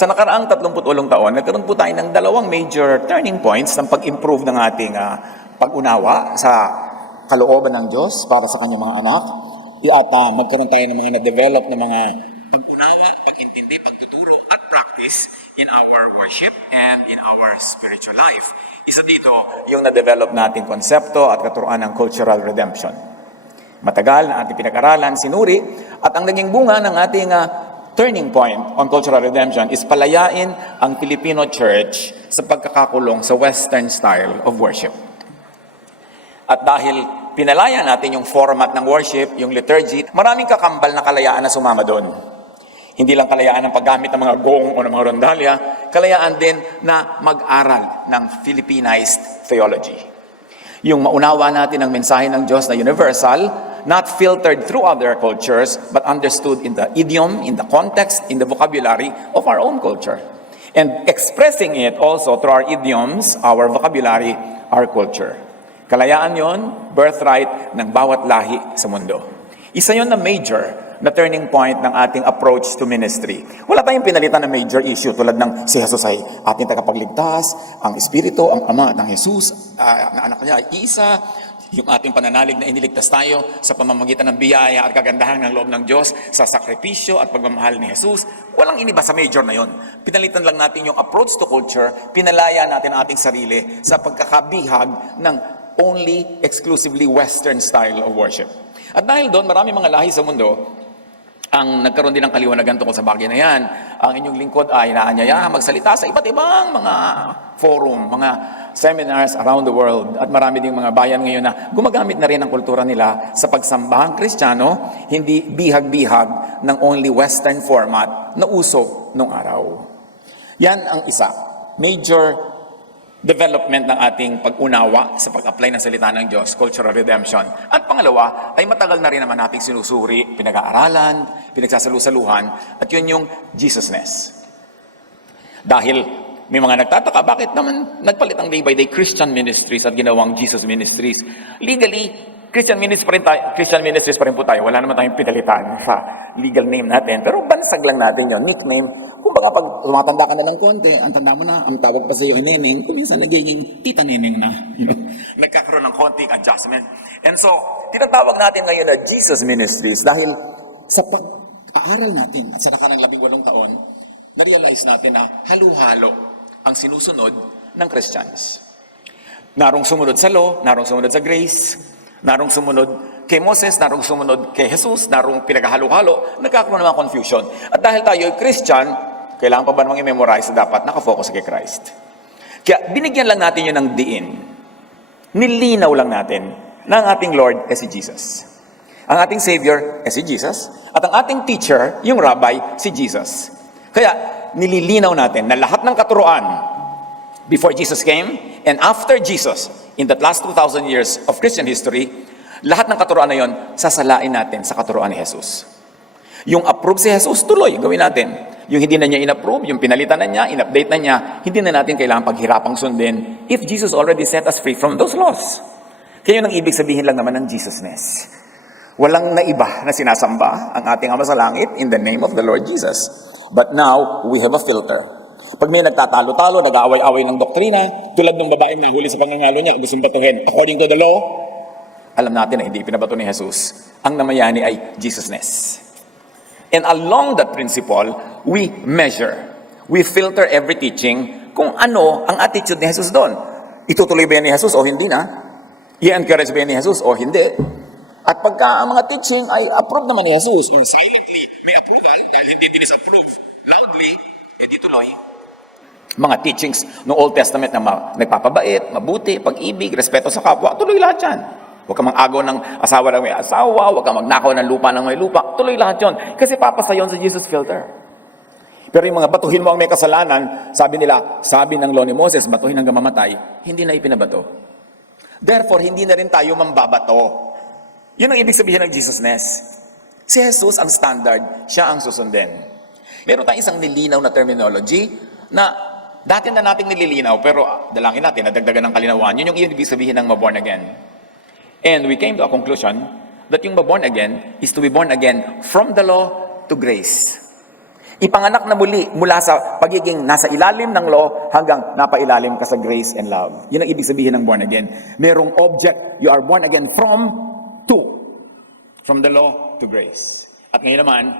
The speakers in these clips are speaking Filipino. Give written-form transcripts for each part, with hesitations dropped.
Sa nakaraang 38 taon, nagkaroon po tayo ng dalawang major turning points ng pag-improve ng ating pag-unawa sa kalooban ng Diyos para sa kanyang mga anak. At magkaroon tayo ng mga na-develop na mga pag-unawa, pag-intindi, pagtuturo at practice in our worship and in our spiritual life. Isa dito yung na-develop nating konsepto at katuruan ng cultural redemption. Matagal na ating pinag-aralan, sinuri, at ang naging bunga ng ating turning point on cultural redemption is palayain ang Filipino church sa pagkakakulong sa Western style of worship. At dahil pinalaya natin yung format ng worship, yung liturgy, maraming kakambal na kalayaan na sumama doon. Hindi lang kalayaan ng paggamit ng mga gong o ng mga rondalya, kalayaan din na mag-aral ng Filipinized theology. Yung maunawa natin ang mensahe ng Diyos na universal, not filtered through other cultures, but understood in the idiom, in the context, in the vocabulary of our own culture. And expressing it also through our idioms, our vocabulary, our culture. Kalayaan yon, birthright ng bawat lahi sa mundo. Isa yon na major na turning point ng ating approach to ministry. Wala tayong pinalitan na major issue tulad ng si Jesus ay ating tagapagligtas, ang Espiritu, ang Ama ng Jesus, ang anak niya ay isa, yung ating pananalig na iniligtas tayo sa pamamagitan ng biyaya at kagandahan ng loob ng Diyos sa sakripisyo at pagmamahal ni Jesus. Walang iniba sa major na yon. Pinalitan lang natin yung approach to culture, pinalaya natin ang ating sarili sa pagkakabihag ng only exclusively Western style of worship. At dahil doon, marami mga lahi sa mundo ang nagkaroon din ng kaliwanagan tungkol sa bagay na yan. Ang inyong lingkod ay inaanyayahan magsalita sa iba't ibang mga forum, mga seminars around the world. At marami ding mga bayan ngayon na gumagamit na rin ang kultura nila sa pagsambahang Kristiyano, hindi bihag-bihag ng only Western format na uso nung araw. Yan ang isa. Major development ng ating pag-unawa sa pag-apply ng salita ng Diyos, cultural redemption. At pangalawa, ay matagal na rin naman nating sinusuri, pinag-aaralan, pinagsasalusaluhan, at yun yung Jesusness. Dahil may mga nagtataka, bakit naman nagpalit ang day-by-day Christian ministries at ginawang Jesus ministries? Legally, Christian ministries pa rin po tayo. Wala naman tayong pinalitan sa legal name natin. Pero bansag lang natin yun, nickname. Kung baka pag tumatanda ka na ng konti, ang tanda mo na, ang tawag pa sa iyo ay neneng, kuminsan nagiging tita neneng na. Nagkakaroon ng konting adjustment. And so, tinatawag natin ngayon na Jesus Ministries dahil sa pag-aaral natin at sa nakarang 18 taon, na-realize natin na halo-halo ang sinusunod ng Christians. Narong sumunod sa law, narong sumunod sa grace, narong sumunod kay Moses, narong sumunod kay Jesus, narong pinaghalo-halo, nagkakaroon ng confusion. At dahil tayo ay Christian, kailangan pa ba namang i-memorize na dapat nakafocus kay Christ? Kaya binigyan lang natin yun ng diin. Nilinaw lang natin na ang ating Lord ay si Jesus. Ang ating Savior ay si Jesus. At ang ating teacher, yung Rabbi, si Jesus. Kaya nililinaw natin na lahat ng katuruan before Jesus came and after Jesus, in that last 2,000 years of Christian history, lahat ng katuruan na yon, sasalain natin sa katuruan ni Jesus. Yung approve si Jesus, tuloy, gawin natin. Yung hindi na niya in-approve, yung pinalitan na niya, in-update na niya, hindi na natin kailangan paghirapang sundin if Jesus already set us free from those laws. Kaya yun ang ibig sabihin lang naman ng Jesusness. Walang naiba na sinasamba ang ating Ama sa Langit in the name of the Lord Jesus. But now, we have a filter. Pag may nagtatalo-talo, nag-aaway-away ng doktrina, tulad ng babaeng nahuli sa pangangalo niya, gustong batuhin, according to the law, alam natin na hindi pinabato ni Jesus. Ang namayani ay Jesusness. And along that principle, we measure. We filter every teaching kung ano ang attitude ni Jesus doon. Itutuloy ba yan ni Jesus o hindi na? I-encourage ba yan ni Jesus o hindi? At pagka ang mga teaching ay approve naman ni Jesus, or silently may approval dahil hindi dinisapprove loudly, di tuloy. Mga teachings ng Old Testament na nagpapabait, mabuti, pag-ibig, respeto sa kapwa, tuloy lahat yan. Huwag kang mag-agaw ng asawa ng may asawa, huwag kang magnakaw ng lupa ng may lupa, tuloy lahat yon. Kasi papasa yon sa Jesus filter. Pero yung mga batuhin mo ang may kasalanan, sabi nila, sabi ng law ni Moses, batuhin hanggang mamatay, hindi na ipinabato. Therefore, hindi na rin tayo mambabato. Yun ang ibig sabihin ng Jesusness. Si Jesus ang standard, siya ang susundin. Meron tayong isang nilinaw na terminology na dati na nating nililinaw, pero dalangin natin, nadagdagan ng kalinawan. Yun yung ibig sabihin ng ma-born again. And we came to a conclusion that yung ma-born again is to be born again from the law to grace. Ipanganak na muli mula sa pagiging nasa ilalim ng law hanggang napailalim ka sa grace and love. Yun ang ibig sabihin ng born again. Merong object, you are born again from to. From the law to grace. At ngayon naman,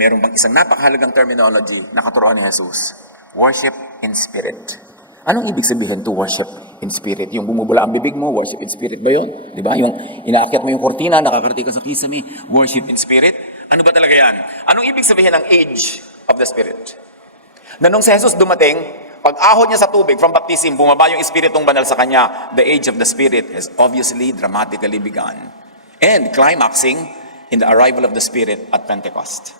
merong pang isang napakahalagang terminology na katuruan ni Jesus. Worship in spirit. Anong ibig sabihin to worship in spirit? Yung bumubula ang bibig mo, worship in spirit ba yun? Di ba? Yung inaakyat mo yung kortina, nakakarating ka sa kisame, worship in spirit. Ano ba talaga yan? Anong ibig sabihin ng age of the spirit? Na nung si Jesus dumating, pag ahon niya sa tubig, from baptism, bumaba yung Espiritong Banal sa kanya, the age of the Spirit has obviously dramatically begun. And climaxing in the arrival of the Spirit at Pentecost.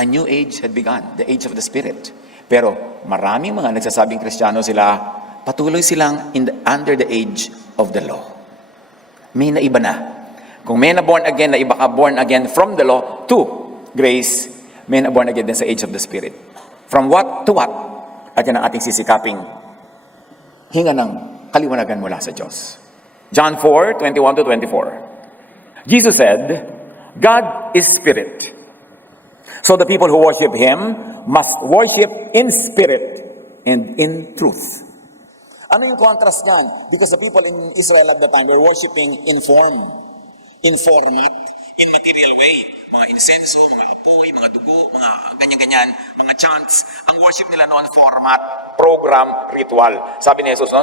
A new age had begun, the age of the Spirit. Pero maraming mga nagsasabing Kristiyano sila, patuloy silang under the age of the law. May naiba na. Kung may na born again, na iba ka born again from the law to grace, may na born again din sa age of the Spirit. From what to what? At yan ang ating sisikaping hinga ng kaliwanagan mula sa Diyos. John 4:21-24. Jesus said, God is spirit. So the people who worship Him must worship in spirit and in truth. Ano yung contrast niyan? Because the people in Israel at the time were worshiping in form, in format, in material way. Mga insenso, mga apoy, mga dugo, mga ganyan-ganyan, mga chants. Ang worship nila noon, format, program, ritual. Sabi ni Jesus, no,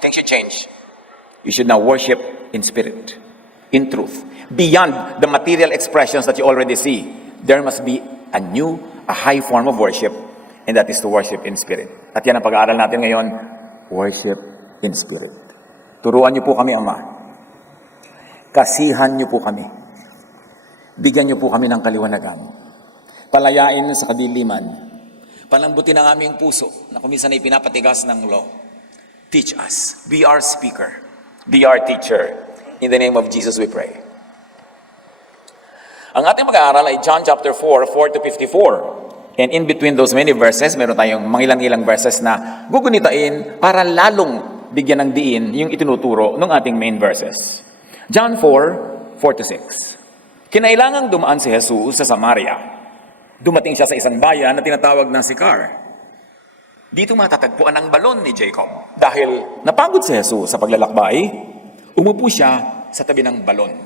things should change. You should now worship in spirit, in truth. Beyond the material expressions that you already see, there must be a new, a high form of worship, and that is to worship in spirit. At yan ang pag-aaral natin ngayon, worship in spirit. Turuan niyo po kami, Ama. Kasihan niyo po kami. Bigyan niyo po kami ng kaliwanagan. Palayain sa kadiliman. Palambutin ang aming puso na kuminsan ay pinapatigas ng law. Teach us. Be our speaker. Be our teacher. In the name of Jesus we pray. Ang ating pag-aaral ay John chapter 4:4-54. And in between those many verses, meron tayong mangilang-ilang verses na gugunitain para lalong bigyan ng diin yung itinuturo ng ating main verses. John 4:4-6. Kinailangang dumaan si Jesus sa Samaria. Dumating siya sa isang bayan na tinatawag na Sychar. Dito matatagpuan ang balon ni Jacob. Dahil napagod si Jesus sa paglalakbay, umupo siya sa tabi ng balon.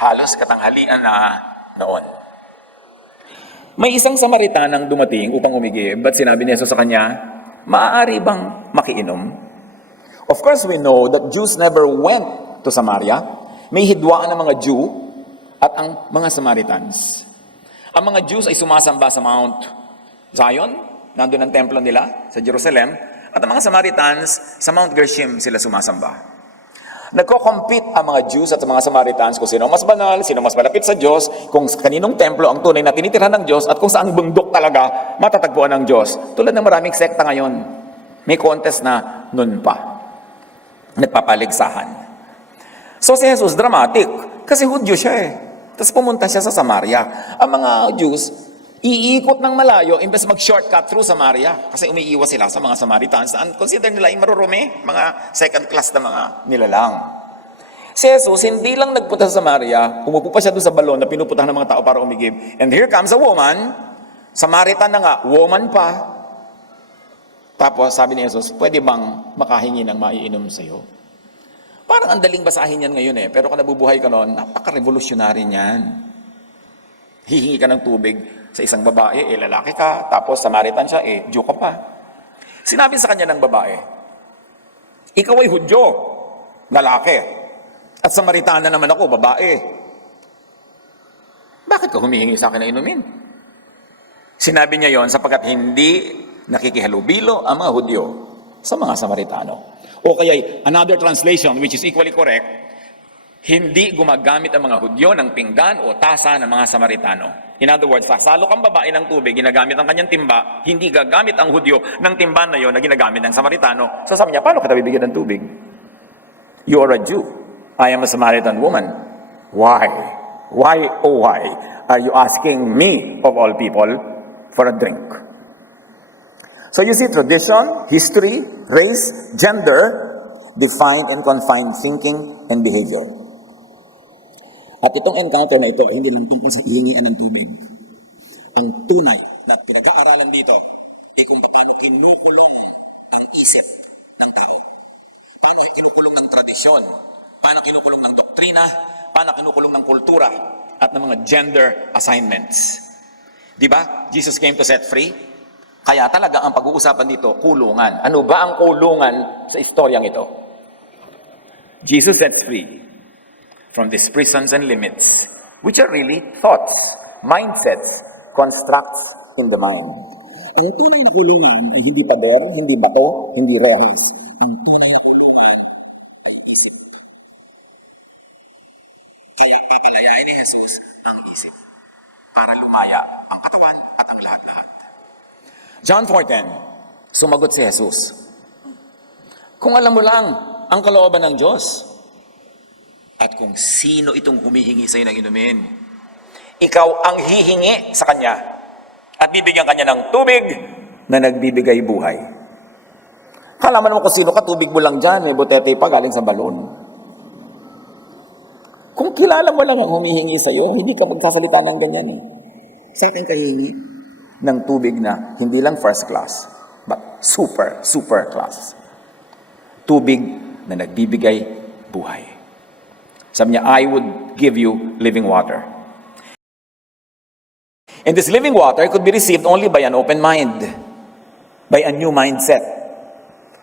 Halos katanghalian na noon. May isang Samaritanang dumating upang umigib at sinabi ni Jesus sa kanya, maaari bang makiinom? Of course, we know that Jews never went to Samaria. May hidwaan ng mga Jew at ang mga Samaritans. Ang mga Jews ay sumasamba sa Mount Zion, nandun ang templo nila sa Jerusalem, at ang mga Samaritans sa Mount Gerizim sila sumasamba. Nagko-compete ang mga Jews at ang mga Samaritans kung sino mas banal, sino mas malapit sa Diyos, kung kaninong templo ang tunay na tinitirhan ng Diyos, at kung saang bundok talaga matatagpuan ng Diyos. Tulad ng maraming sekta ngayon, may contest na nun pa. Nagpapaligsahan. So si Jesus, dramatic. Kasi Hudyo siya eh. Tapos pumunta siya sa Samaria. Ang mga Jews, iikot ng malayo, imbes mag-shortcut through Samaria. Kasi umiiwas sila sa mga Samaritans. And consider nila yung marurumi, mga second class na mga nilalang. Si Jesus, hindi lang nagpunta sa Samaria, umupo pa siya doon sa balon na pinupuntahan ng mga tao para umigib. And here comes a woman, Samaritan na nga, woman pa. Tapos sabi ni Jesus, pwede bang makahingi ng maiinom sa'yo? Parang ang daling basahin yan ngayon eh. Pero kung nabubuhay ka noon, napaka-revolutionary niyan. Hihingi ka ng tubig sa isang babae, lalaki ka. Tapos Samaritan siya, Jew ka pa. Sinabi sa kanya ng babae, ikaw ay Hudyo, lalaki. At Samaritana naman ako, babae. Bakit ka humihingi sa akin na inumin? Sinabi niya yon sapagkat hindi nakikihalubilo ang mga Hudyo sa mga Samaritano. O kaya another translation which is equally correct, hindi gumagamit ang mga Hudyo ng pinggan o tasa ng mga Samaritano. In other words, sasalo kang babae ng tubig, ginagamit ang kanyang timba, hindi gagamit ang Hudyo ng timba na yon na ginagamit ng Samaritano. So sabi niya, paano kita bibigyan ng tubig? You are a Jew. I am a Samaritan woman. Why? Why, oh why, are you asking me, of all people, for a drink? So you see, tradition, history, race, gender, define and confine thinking and behavior. At itong encounter na ito, hindi lang tungkol sa ihingian ng tubig. ang tunay na pinag-aaralan dito ay kung paano kinukulong ang isip ng tao. Paano kinukulong ng tradisyon, paano kinukulong ng doktrina, paano kinukulong ng kultura at ng mga gender assignments. Di ba? Jesus came to set free. Kaya talaga ang pag-uusapan dito, kulungan. Ano ba ang kulungan sa istoryang ito? Jesus sets free from these prisons and limits, which are really thoughts, mindsets, constructs in the mind. Ang tunay na kulungan ay hindi pader, hindi bato, hindi rehas. Ang tunay na pipalayain ni Jesus ang isip para lumaya ang katawan at ang lahat-lahat. John 4:10, sumagot si Jesus, kung alam mo lang ang kalooban ng Diyos at kung sino itong humihingi sa iyo ng inumin, ikaw ang hihingi sa kanya at bibigyan kanya ng tubig na nagbibigay buhay. Kalaman mo kung sino ka, tubig mo lang dyan, may butete pa galing sa balon. Kung kilala mo lang ang humihingi sa iyo, hindi ka magsasalita ng ganyan eh. Sa akin ka hihingi ng tubig na hindi lang first class, but super class. Tubig na nagbibigay buhay. Sabi niya, I would give you living water. And this living water could be received only by an open mind, by a new mindset.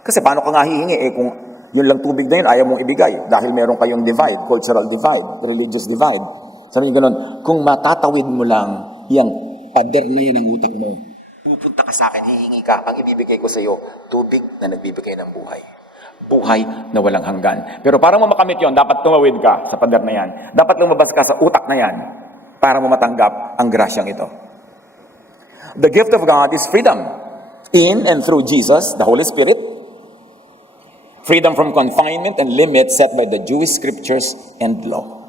Kasi paano ka nga hihingi kung yun lang tubig na yun, ayaw mong ibigay dahil meron kayong divide, cultural divide, religious divide. Sabi niya ganun, kung matatawid mo lang yung pader na yan ang utak mo, pupunta ka sa akin, hihingi ka, ang ibibigay ko sa iyo, tubig na nagbibigay ng buhay. Buhay na walang hanggan. Pero para mo makamit yon, dapat tumawid ka sa pader na yan. Dapat lumabas ka sa utak na yan para mo matanggap ang grasyang ito. The gift of God is freedom in and through Jesus, the Holy Spirit. Freedom from confinement and limits set by the Jewish scriptures and law.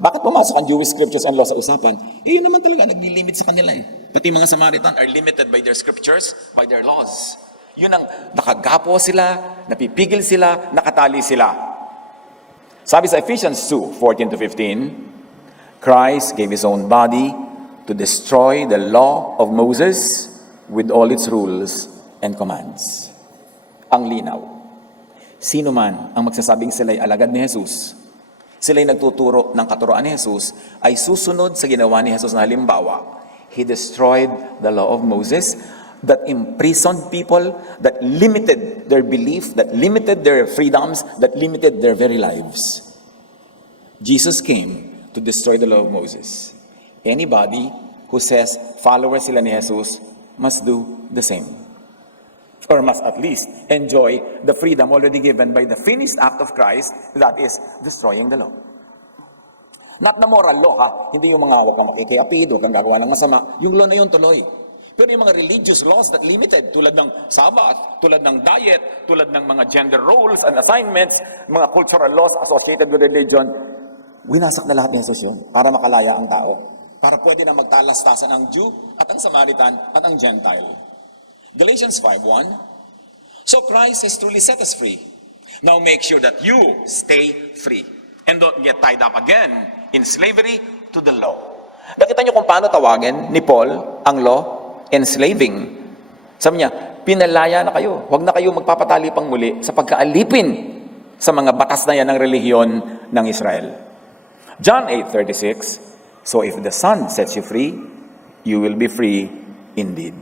Bakit pumasok ang Jewish scriptures and law sa usapan? Yun naman talaga, nag-limit sa kanila eh. Pati mga Samaritan are limited by their scriptures, by their laws. Yun ang nakagapo sila, napipigil sila, nakatali sila. Sabi sa Ephesians 2:14-15, Christ gave His own body to destroy the law of Moses with all its rules and commands. Ang linaw. Sino man ang magsasabing sila'y alagad ni Jesus, sila'y nagtuturo ng katuroan ni Jesus, ay susunod sa ginawa ni Jesus na halimbawa. He destroyed the law of Moses that imprisoned people, that limited their belief, that limited their freedoms, that limited their very lives. Jesus came to destroy the law of Moses. Anybody who says followers sila ni Jesus must do the same. Or must at least enjoy the freedom already given by the finished act of Christ, that is, destroying the law. Not the moral law, ha? Hindi yung mga huwag kang makikiapid, huwag kang gagawa ng masama. Yung law na yun tuloy. Pero yung mga religious laws that limited, tulad ng Sabbath, tulad ng diet, tulad ng mga gender roles and assignments, mga cultural laws associated with religion, winasak na lahat ni Jesus yun para makalaya ang tao. Para pwede na magtalastasan ang Jew at ang Samaritan at ang Gentile. Galatians 5:1. So Christ has truly set us free. Now make sure that you stay free and don't get tied up again in slavery to the law. Nakita niyo kung paano tawagin ni Paul ang law? Enslaving. Sabi niya, pinalaya na kayo. Huwag na kayo magpapatali pang muli sa pagkaalipin sa mga batas na yan ng relihiyon ng Israel. John 8:36. So if the Son sets you free, you will be free indeed.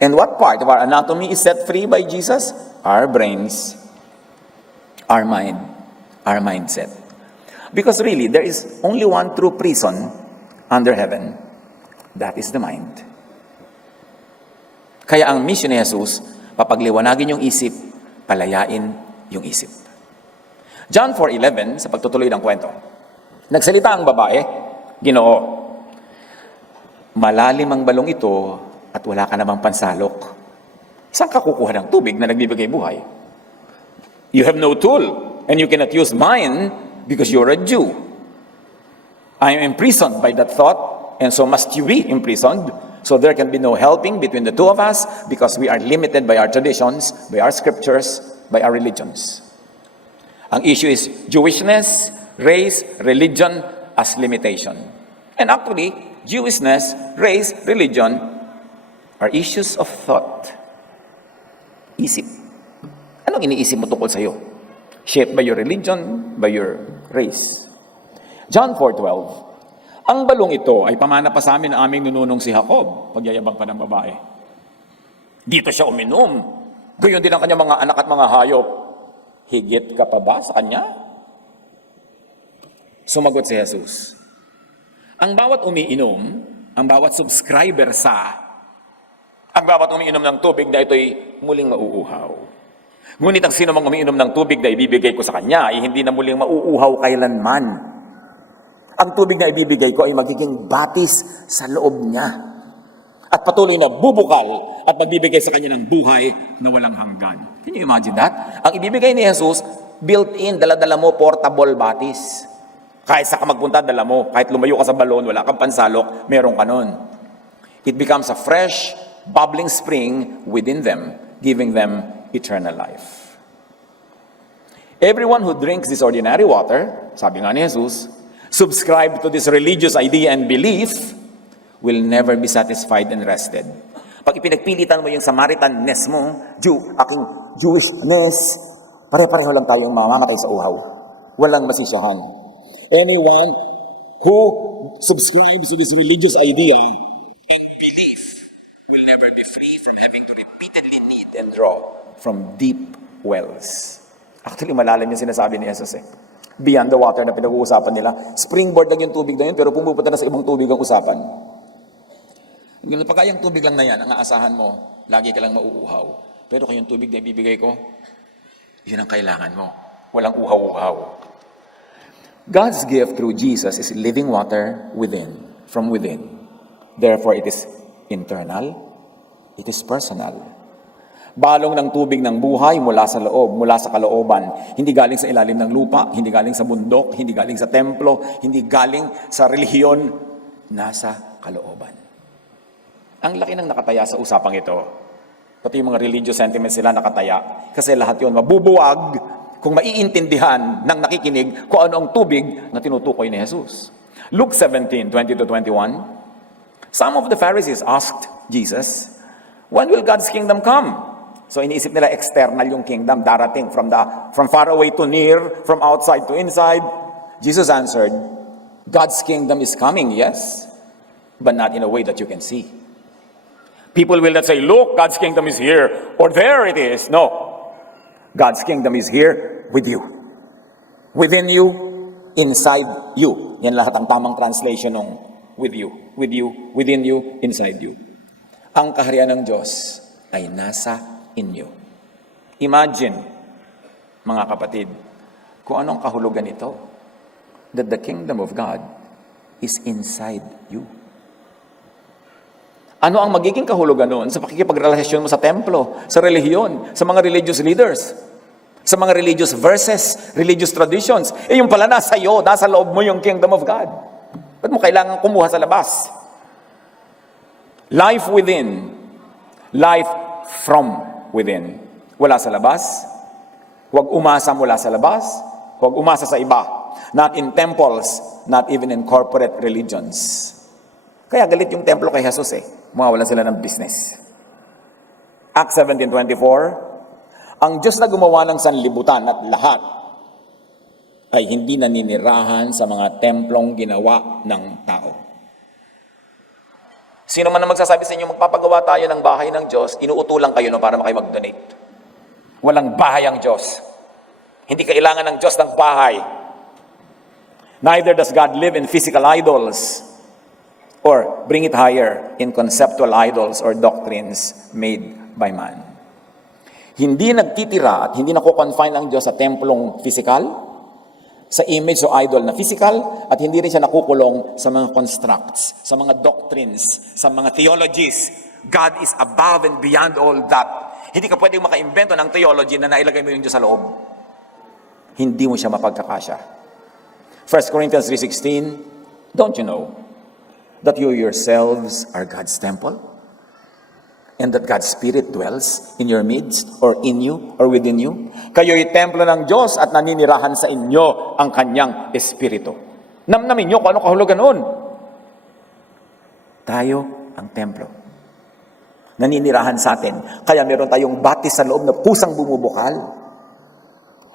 And what part of our anatomy is set free by Jesus? Our brains, our mind, our mindset. Because really, there is only one true prison under heaven. That is the mind. Kaya ang mission ni Jesus, papagliwanagin yung isip, palayain yung isip. John 4:11, sa pagtutuloy ng kwento, nagsalita ang babae, Ginoo, malalim ang balong ito at wala ka namang pansalok. Saan ka kukuha ng tubig na nagbibigay buhay? You have no tool and you cannot use mine because you're a Jew. I am imprisoned by that thought and so must you be imprisoned. So there can be no helping between the two of us because we are limited by our traditions, by our scriptures, by our religions. Ang issue is Jewishness, race, religion as limitation. And actually, Jewishness, race, religion are issues of thought. Isip. Anong iniisip mo tungkol sa'yo? Shaped by your religion, by your race. John 4:12. Ang balong ito ay pamana pa sa amin ng aming nununong si Jacob, pagyayabang pa ng babae. Dito siya uminom. Gayon din ang kanyang mga anak at mga hayop. Higit ka pa ba sa kanya? Sumagot si Jesus. Ang bawat umiinom, ang bawat subscriber ang bawat umiinom ng tubig na ito'y muling mauuhaw. Ngunit ang sino mang umiinom ng tubig na ibibigay ko sa kanya ay hindi na muling mauuhaw kailanman. Ang tubig na ibibigay ko ay magiging batis sa loob niya. At patuloy na bubukal at magbibigay sa kanya ng buhay na walang hanggan. Can you imagine that? Ang ibibigay ni Jesus, built-in, dala-dala mo, portable batis. Kahit sa ka magpunta, dala mo. Kahit lumayo ka sa balon, wala kang pansalok, meron ka nun. It becomes a fresh, bubbling spring within them, giving them eternal life. Everyone who drinks this ordinary water, sabi nga ni Jesus, subscribe to this religious idea and belief, will never be satisfied and rested. Pag ipinagpilitan mo yung Samaritanness mo, aking Jewishness, pare-pareho lang tayong mamamatay sa uhaw. Walang masisiyahan. Anyone who subscribes to this religious idea and belief will never be free from having to repeatedly need and draw from deep wells. Actually, malalim yung sinasabi ni Jesus eh. Beyond the water na pinag-uusapan nila. Springboard lang yung tubig na yun, pero pumupunta na sa ibang tubig ang usapan. Pagka yung tubig lang na yan, ang aasahan mo, lagi ka lang mauuhaw. Pero kayong tubig na ibibigay ko, yun ang kailangan mo. Walang uhaw-uhaw. God's gift through Jesus is living water from within. Therefore, it is internal, it is personal. Balong ng tubig ng buhay mula sa loob, mula sa kalooban. Hindi galing sa ilalim ng lupa, hindi galing sa bundok, hindi galing sa templo, hindi galing sa relihiyon, nasa kalooban. Ang laki ng nakataya sa usapang ito. Pati yung mga religious sentiments sila nakataya. Kasi lahat yun mabubuwag kung maiintindihan ng nakikinig kung ano ang tubig na tinutukoy ni Jesus. Luke 17:20-21. Some of the Pharisees asked Jesus, when will God's kingdom come? So iniisip nila external yung kingdom, darating from far away to near, from outside to inside. Jesus answered, God's kingdom is coming, yes, but not in a way that you can see. People will not say, look, God's kingdom is here, or there it is. No. God's kingdom is here with you. Within you, inside you. Yan lahat ang tamang translation ng with you, within you, inside you. Ang kaharian ng Diyos ay nasa inyo. Imagine, mga kapatid, kung anong kahulugan ito. That the kingdom of God is inside you. Ano ang magiging kahulugan noon sa pakikipagrelasyon mo sa templo, sa relihiyon, sa mga religious leaders, sa mga religious verses, religious traditions? Yung pala nasa iyo, nasa loob mo yung kingdom of God. Ba't mo kailangan kumuha sa labas? Life within, life from within. Wala sa labas. Huwag umasa mula sa labas. Huwag umasa sa iba. Not in temples, not even in corporate religions. Kaya galit yung templo kay Jesus eh. Mawawalan sila ng business. Acts 17:24, ang Diyos na gumawa ng sanlibutan at lahat ay hindi naninirahan sa mga templong ginawa ng tao. Sino man ang magsasabi sa inyo, magpapagawa tayo ng bahay ng Diyos, inuutulan kayo no, para makayo mag-donate. Walang bahay ang Diyos. Hindi kailangan ng Diyos ng bahay. Neither does God live in physical idols, or bring it higher, in conceptual idols or doctrines made by man. Hindi nagtitira at hindi nako-confine ang Diyos sa templong physical, sa image o idol na physical, at hindi rin siya nakukulong sa mga constructs, sa mga doctrines, sa mga theologies. God is above and beyond all that. Hindi ka pwedeng makaimbento ng theology na nailagay mo yung Diyos sa loob. Hindi mo siya mapagkakasya. 1 Corinthians 3:16, don't you know that you yourselves are God's temple? And that God's Spirit dwells in your midst, or in you, or within you? Kayo'y templo ng Diyos at naninirahan sa inyo ang Kanyang Espiritu. Namnamin nyo kung ano kahulugan noon. Tayo ang templo. Naninirahan sa atin. Kaya meron tayong batis sa loob na pusang bumubukal.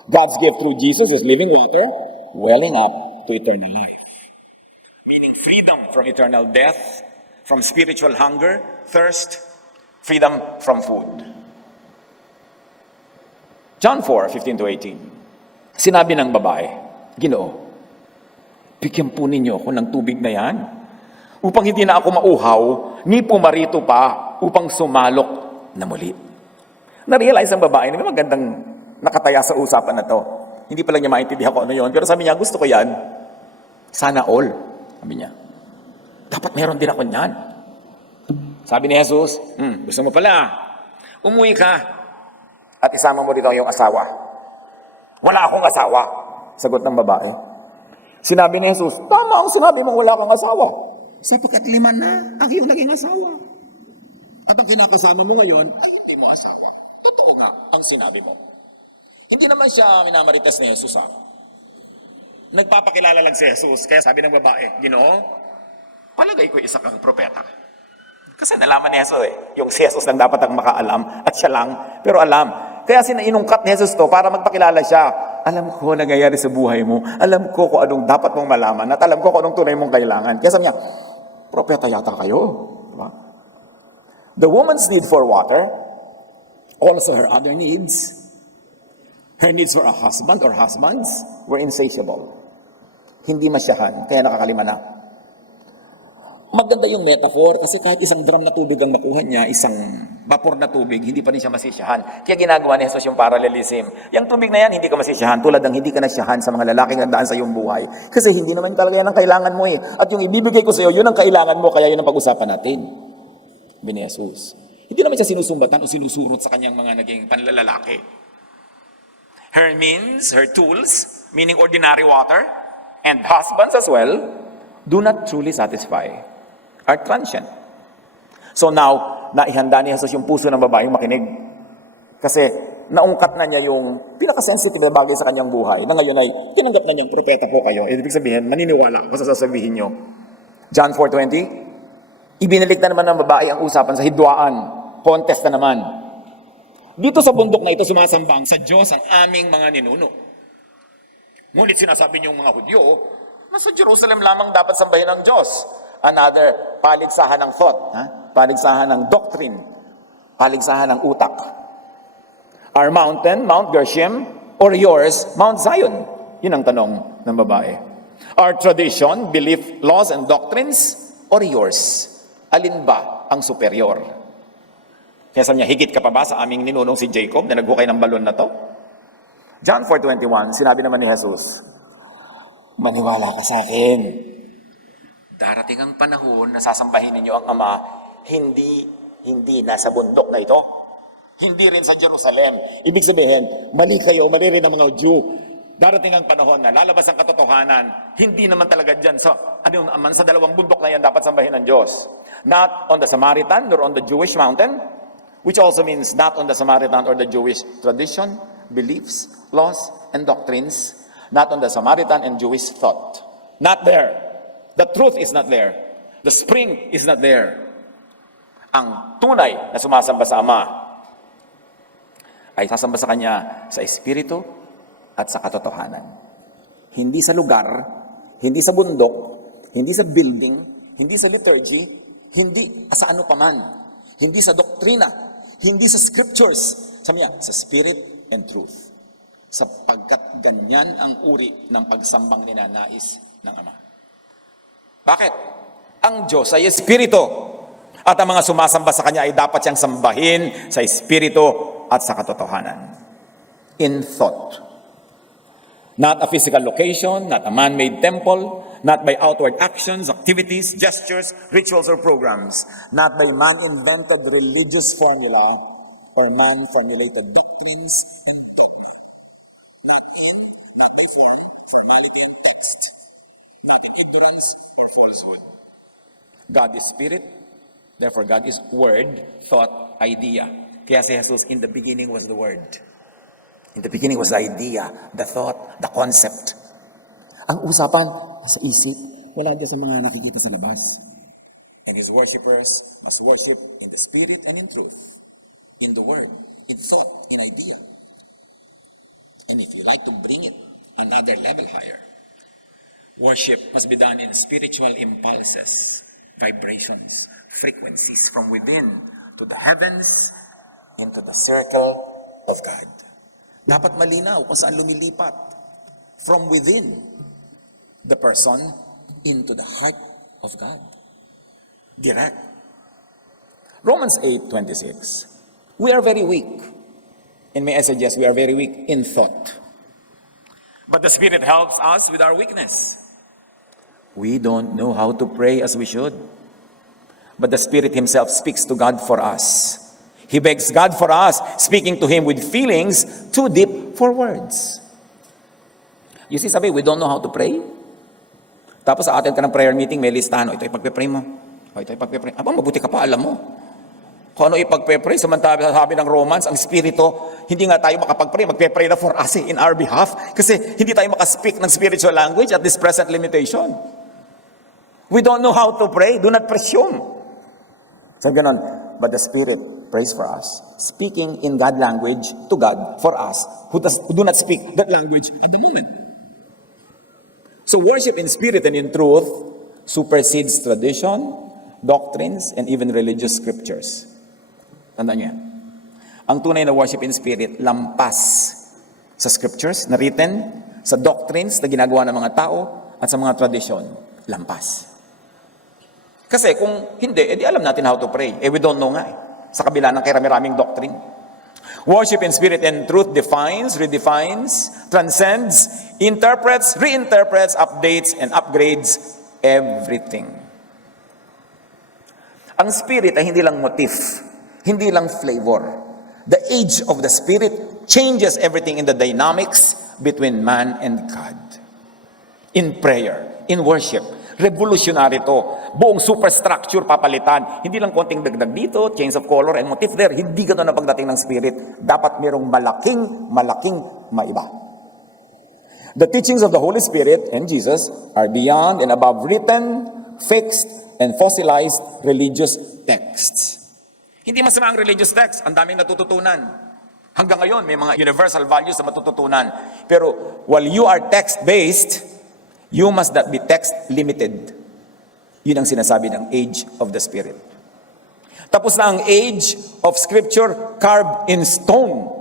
God's gift through Jesus is living water, welling up to eternal life. Meaning freedom from eternal death, from spiritual hunger, thirst, freedom from food. John 4:15-18. Sinabi ng babae, Ginoo, bigyan po ninyo ako ng tubig na yan upang hindi na ako mauhaw, ni pumarito pa upang sumalok na muli. Na-realize ang babae na may magandang nakataya sa usapan na to. Hindi pa lang niya maintindihan ko ano yun, pero sabi niya, gusto ko yan. Sana all. Sabi niya, dapat meron din ako niyan. Sabi ni Jesus, gusto mo pala, umuwi ka at isama mo dito yung asawa. Wala akong asawa, sagot ng babae. Sinabi ni Jesus, tama ang sinabi mo, wala kang asawa. Sapagkat 5 na ang iyong naging asawa. At ang kinakasama mo ngayon ay hindi mo asawa. Totoo nga ang sinabi mo. Hindi naman siya minamarites ni Jesus Nagpapakilala lang si Jesus. Kaya sabi ng babae, Ginoo, palagay ko isa kang propeta. Kasi nalaman ni Jesus yung si Jesus lang dapat ang makaalam at siya lang, pero alam. Kaya inungkat ni Jesus to para magpakilala siya. Alam ko nangyayari sa buhay mo. Alam ko kung anong dapat mong malaman at alam ko kung anong tunay mong kailangan. Kaya sabi niya, propeta yata kayo. Diba? The woman's need for water, also her other needs, her needs for a husband or husbands were insatiable. Hindi masyahan, kaya nakakalima na. Maganda yung metaphor kasi kahit isang drum na tubig ang makuha niya, isang vapor na tubig, hindi pa rin siya masisyahan. Kaya ginagawa ni Jesus yung parallelism. Yung tubig na yan, hindi ka masisyahan. Tulad ng hindi ka nasyahan sa mga lalaking nagdaan sa iyong buhay. Kasi hindi naman talaga yan ang kailangan mo At yung ibibigay ko sa iyo, yun ang kailangan mo, kaya yun ang pag-usapan natin. Bini Jesus. Hindi naman siya sinusumbatan o sinusurot sa kanyang mga naging panlalalaki. Her means, her tools, meaning ordinary water, and husbands as well, do not truly satisfy. Are transient. So now, naihanda ni Jesus yung puso ng babaeng makinig. Kasi naungkat na niya yung pinaka-sensitive na bagay sa kanyang buhay na ngayon ay tinanggap na niyang propeta po kayo. Ibig sabihin, maniniwala ako sa sasabihin niyo. John 4:20, ibinalik na naman ng babae ang usapan sa hidwaan. Contest na naman. Dito sa bundok na ito sumasambang sa Diyos ang aming mga ninuno. Ngunit sinasabi niyong mga Hudyo, na sa Jerusalem lamang dapat sambahin ng Diyos. Another paligsahan ng thought, paligsahan ng doctrine, paligsahan ng utak. Our mountain, Mount Gershom, or yours, Mount Zion? Yun ang tanong ng babae. Our tradition, belief, laws, and doctrines, or yours? Alin ba ang superior? Kaya sabi niya, higit ka pa ba sa aming ninunong si Jacob na naghukay ng balon na to? John 4:21, sinabi naman ni Jesus, maniwala ka sa akin. Darating ang panahon na sasambahin ninyo ang Ama, hindi nasa bundok na ito. Hindi rin sa Jerusalem. Ibig sabihin, mali kayo, mali rin ang mga Jew. Darating ang panahon na lalabas ang katotohanan, hindi naman talaga dyan sa dalawang bundok na yan dapat sambahin ng Diyos. Not on the Samaritan nor on the Jewish mountain, which also means not on the Samaritan or the Jewish tradition, beliefs, laws, and doctrines, not on the Samaritan and Jewish thought. Not there. The truth is not there. The spring is not there. Ang tunay na sumasamba sa Ama ay sasamba sa Kanya sa Espiritu at sa katotohanan. Hindi sa lugar, hindi sa bundok, hindi sa building, hindi sa liturgy, hindi sa ano paman, hindi sa doktrina, hindi sa scriptures. Sabi niya, sa Spirit and truth. Sapagkat ganyan ang uri ng pagsambang ninanais ng Ama. Bakit? Ang Diyos ay Espiritu. At ang mga sumasamba sa Kanya ay dapat siyang sambahin sa Espiritu at sa katotohanan. In thought. Not a physical location, not a man-made temple, not by outward actions, activities, gestures, rituals, or programs. Not by man-invented religious formula or man-formulated doctrines and dogma. Not by form, formality, and text. Not in ignorance or falsehood. God is Spirit, therefore God is Word, thought, idea. Kaya si Jesus, in the beginning was the Word. In the beginning was the idea, the thought, the concept. Ang usapan, sa isip, wala dyan sa mga nakikita sa labas. And his worshippers must worship in the spirit and in truth, in the word, in thought, in idea. And if you like to bring it another level higher, worship must be done in spiritual impulses, vibrations, frequencies from within to the heavens into the circle of God. Dapat malinaw kung saan lumilipat. From within the person into the heart of God. Direct. Romans 8:26. We are very weak. And may I suggest we are very weak in thought. But the Spirit helps us with our weakness. We don't know how to pray as we should. But the Spirit Himself speaks to God for us. He begs God for us, speaking to Him with feelings too deep for words. You see, sabi, we don't know how to pray. Tapos sa atin ka ng prayer meeting, may listahan, ito ipagpe-pray mo. Ito ipagpe-pray. Aba, mabuti ka pa, alam mo. Kung ano ipagpe-pray, samantala sabi ng Romans, ang Espiritu, hindi nga tayo makapag-pray, magpe-pray na for us in our behalf. Kasi hindi tayo makaspeak ng spiritual language at this present limitation. We don't know how to pray. Do not presume. Sabi ganon, but the Spirit prays for us, speaking in God language to God for us, who do not speak that language at the moment. So worship in spirit and in truth supersedes tradition, doctrines, and even religious scriptures. Tandaan niyo yan. Ang tunay na worship in spirit, lampas sa scriptures na written, sa doctrines na ginagawa ng mga tao, at sa mga tradisyon, lampas. Kasi kung hindi, edi alam natin how to pray. We don't know nga sa kabila ng karami-raming doctrine. Worship in spirit and truth defines, redefines, transcends, interprets, reinterprets, updates, and upgrades everything. Ang spirit ay hindi lang motif, hindi lang flavor. The age of the Spirit changes everything in the dynamics between man and God. In prayer, in worship, revolutionary to. Buong superstructure papalitan. Hindi lang konting dagdag dito, change of color and motif there. Hindi gano'n ang pagdating ng Spirit. Dapat merong malaking maiba. The teachings of the Holy Spirit and Jesus are beyond and above written, fixed, and fossilized religious texts. Hindi masama ang religious text. Ang daming natututunan. Hanggang ngayon, may mga universal values na matututunan. Pero while you are text-based, you must not be text-limited. Yun ang sinasabi ng age of the Spirit. Tapos na ang age of Scripture carved in stone.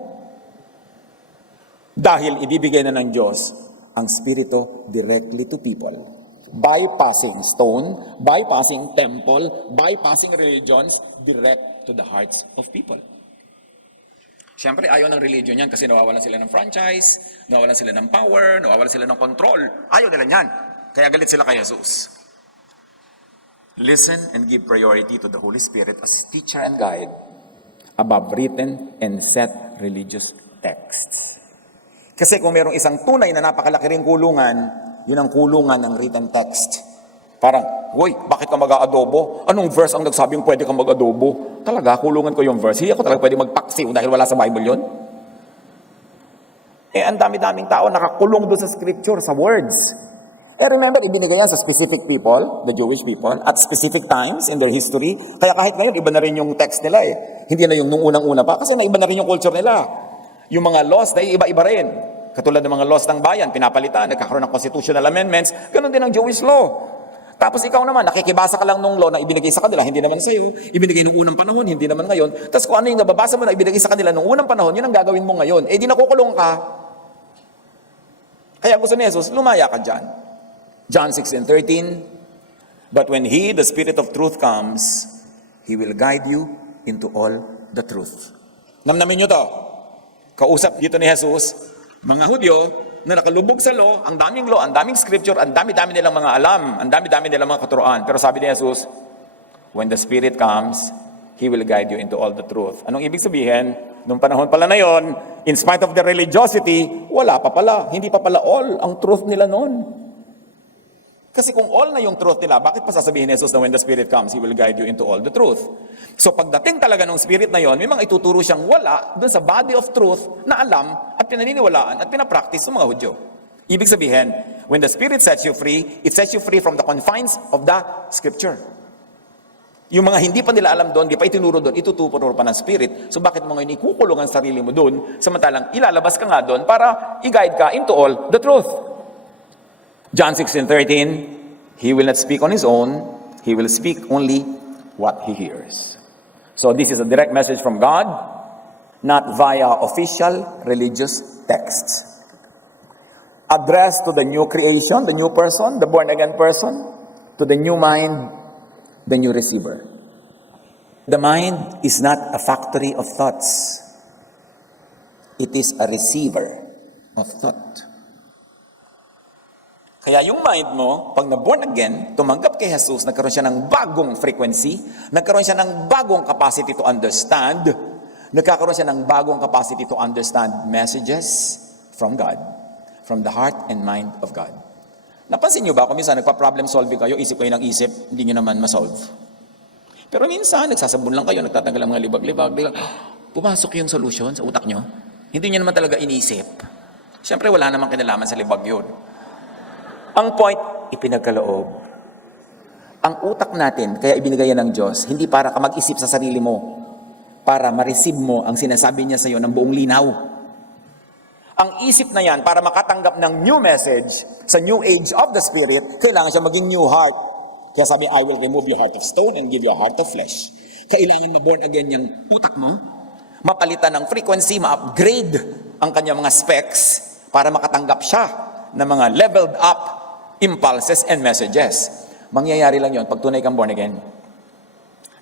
Dahil ibibigay na ng Diyos ang Spirito directly to people. Bypassing stone, bypassing temple, bypassing religions, direct to the hearts of people. Siyempre, ayaw ng religion yan kasi nawawalan sila ng franchise, nawawalan sila ng power, nawawalan sila ng control. Ayaw nila yan. Kaya galit sila kay Jesus. Listen and give priority to the Holy Spirit as teacher and guide above written and set religious texts. Kasi kung mayroong isang tunay na napakalaki ring kulungan, yun ang kulungan ng written text. Parang, "Hoy, bakit ka mag-aadobo? Anong verse ang nagsabing pwede kang mag-adobo?" Talaga, kulungan ko yung verse. Hindi ako talaga pwede magpaksiw dahil wala sa Bible yun. Ang dami-daming tao nakakulong doon sa scripture, sa words. Remember, ibinigay yan sa specific people, the Jewish people, at specific times in their history. Kaya kahit ngayon, iba na rin yung text nila eh. Hindi na yung nung unang-una pa, kasi naiba na rin yung culture nila. Yung mga laws, dahil iba-iba rin. Katulad ng mga laws ng bayan, pinapalitan, nagkakaroon ng constitutional amendments, ganun din ang Jewish law. Tapos ikaw naman, nakikibasa ka lang nung law na ibinigay sa kanila, hindi naman sa'yo. Ibinigay nung unang panahon, hindi naman ngayon. Tapos kung ano yung nababasa mo na ibinigay sa kanila nung unang panahon, yun ang gagawin mo ngayon. Di nakukulong ka. Kaya gusto ni Jesus, lumaya ka dyan. John 16:13, "But when He, the Spirit of truth, comes, He will guide you into all the truth." Namnamin nyo to. Kausap dito ni Jesus, mga Hudyo, na nakalubog sa law, ang daming law, ang daming scripture, ang dami-dami nilang mga alam, ang dami-dami nilang mga katuroan. Pero sabi ni Jesus, when the Spirit comes, He will guide you into all the truth. Anong ibig sabihin? Nung panahon pala na yon, in spite of the religiosity, wala pa pala, hindi pa pala all ang truth nila noon. Kasi kung all na yung truth nila, bakit pa sasabihin ni Jesus na when the Spirit comes, He will guide you into all the truth? So pagdating talaga ng Spirit na yon, may mga ituturo siyang wala dun sa body of truth na alam at pinaniniwalaan at pinapractice ng mga Hudyo. Ibig sabihin, when the Spirit sets you free, it sets you free from the confines of the Scripture. Yung mga hindi pa nila alam doon, di pa itinuro doon, ituturo pa ng Spirit. So bakit mo ngayon ikukulong ang sarili mo doon, samantalang ilalabas ka nga doon para i-guide ka into all the truth. John 16:13, He will not speak on His own, He will speak only what He hears. So this is a direct message from God, not via official religious texts. Addressed to the new creation, the new person, the born-again person, to the new mind, the new receiver. The mind is not a factory of thoughts. It is a receiver of thought. Kaya yung mind mo, pag na-born again, tumanggap kay Jesus, nagkaroon siya ng bagong frequency, nagkaroon siya ng bagong capacity to understand, nagkakaroon siya ng bagong capacity to understand messages from God, from the heart and mind of God. Napansin niyo ba kung minsan nagpa-problem solving kayo, isip kayo ng isip, hindi niyo naman ma-solve. Pero minsan, nagsasabon lang kayo, nagtatanggal ang mga libag-libag, pumasok yung solution sa utak niyo. Hindi niyo naman talaga inisip. Siyempre, wala namang kinalaman sa libag yun. Ang point, ipinagkaloob. Ang utak natin, kaya ibinigay yan ng Diyos, hindi para ka mag-isip sa sarili mo, para ma-receive mo ang sinasabi niya sa iyo ng buong linaw. Ang isip na yan, para makatanggap ng new message sa new age of the Spirit, kailangan siya maging new heart. Kaya sabi, I will remove your heart of stone and give you a heart of flesh. Kailangan ma-born again yung utak mo, mapalitan ng frequency, ma-upgrade ang kanyang mga specs para makatanggap siya ng mga leveled up impulses and messages. Mangyayari lang yon pag tunay kang born again.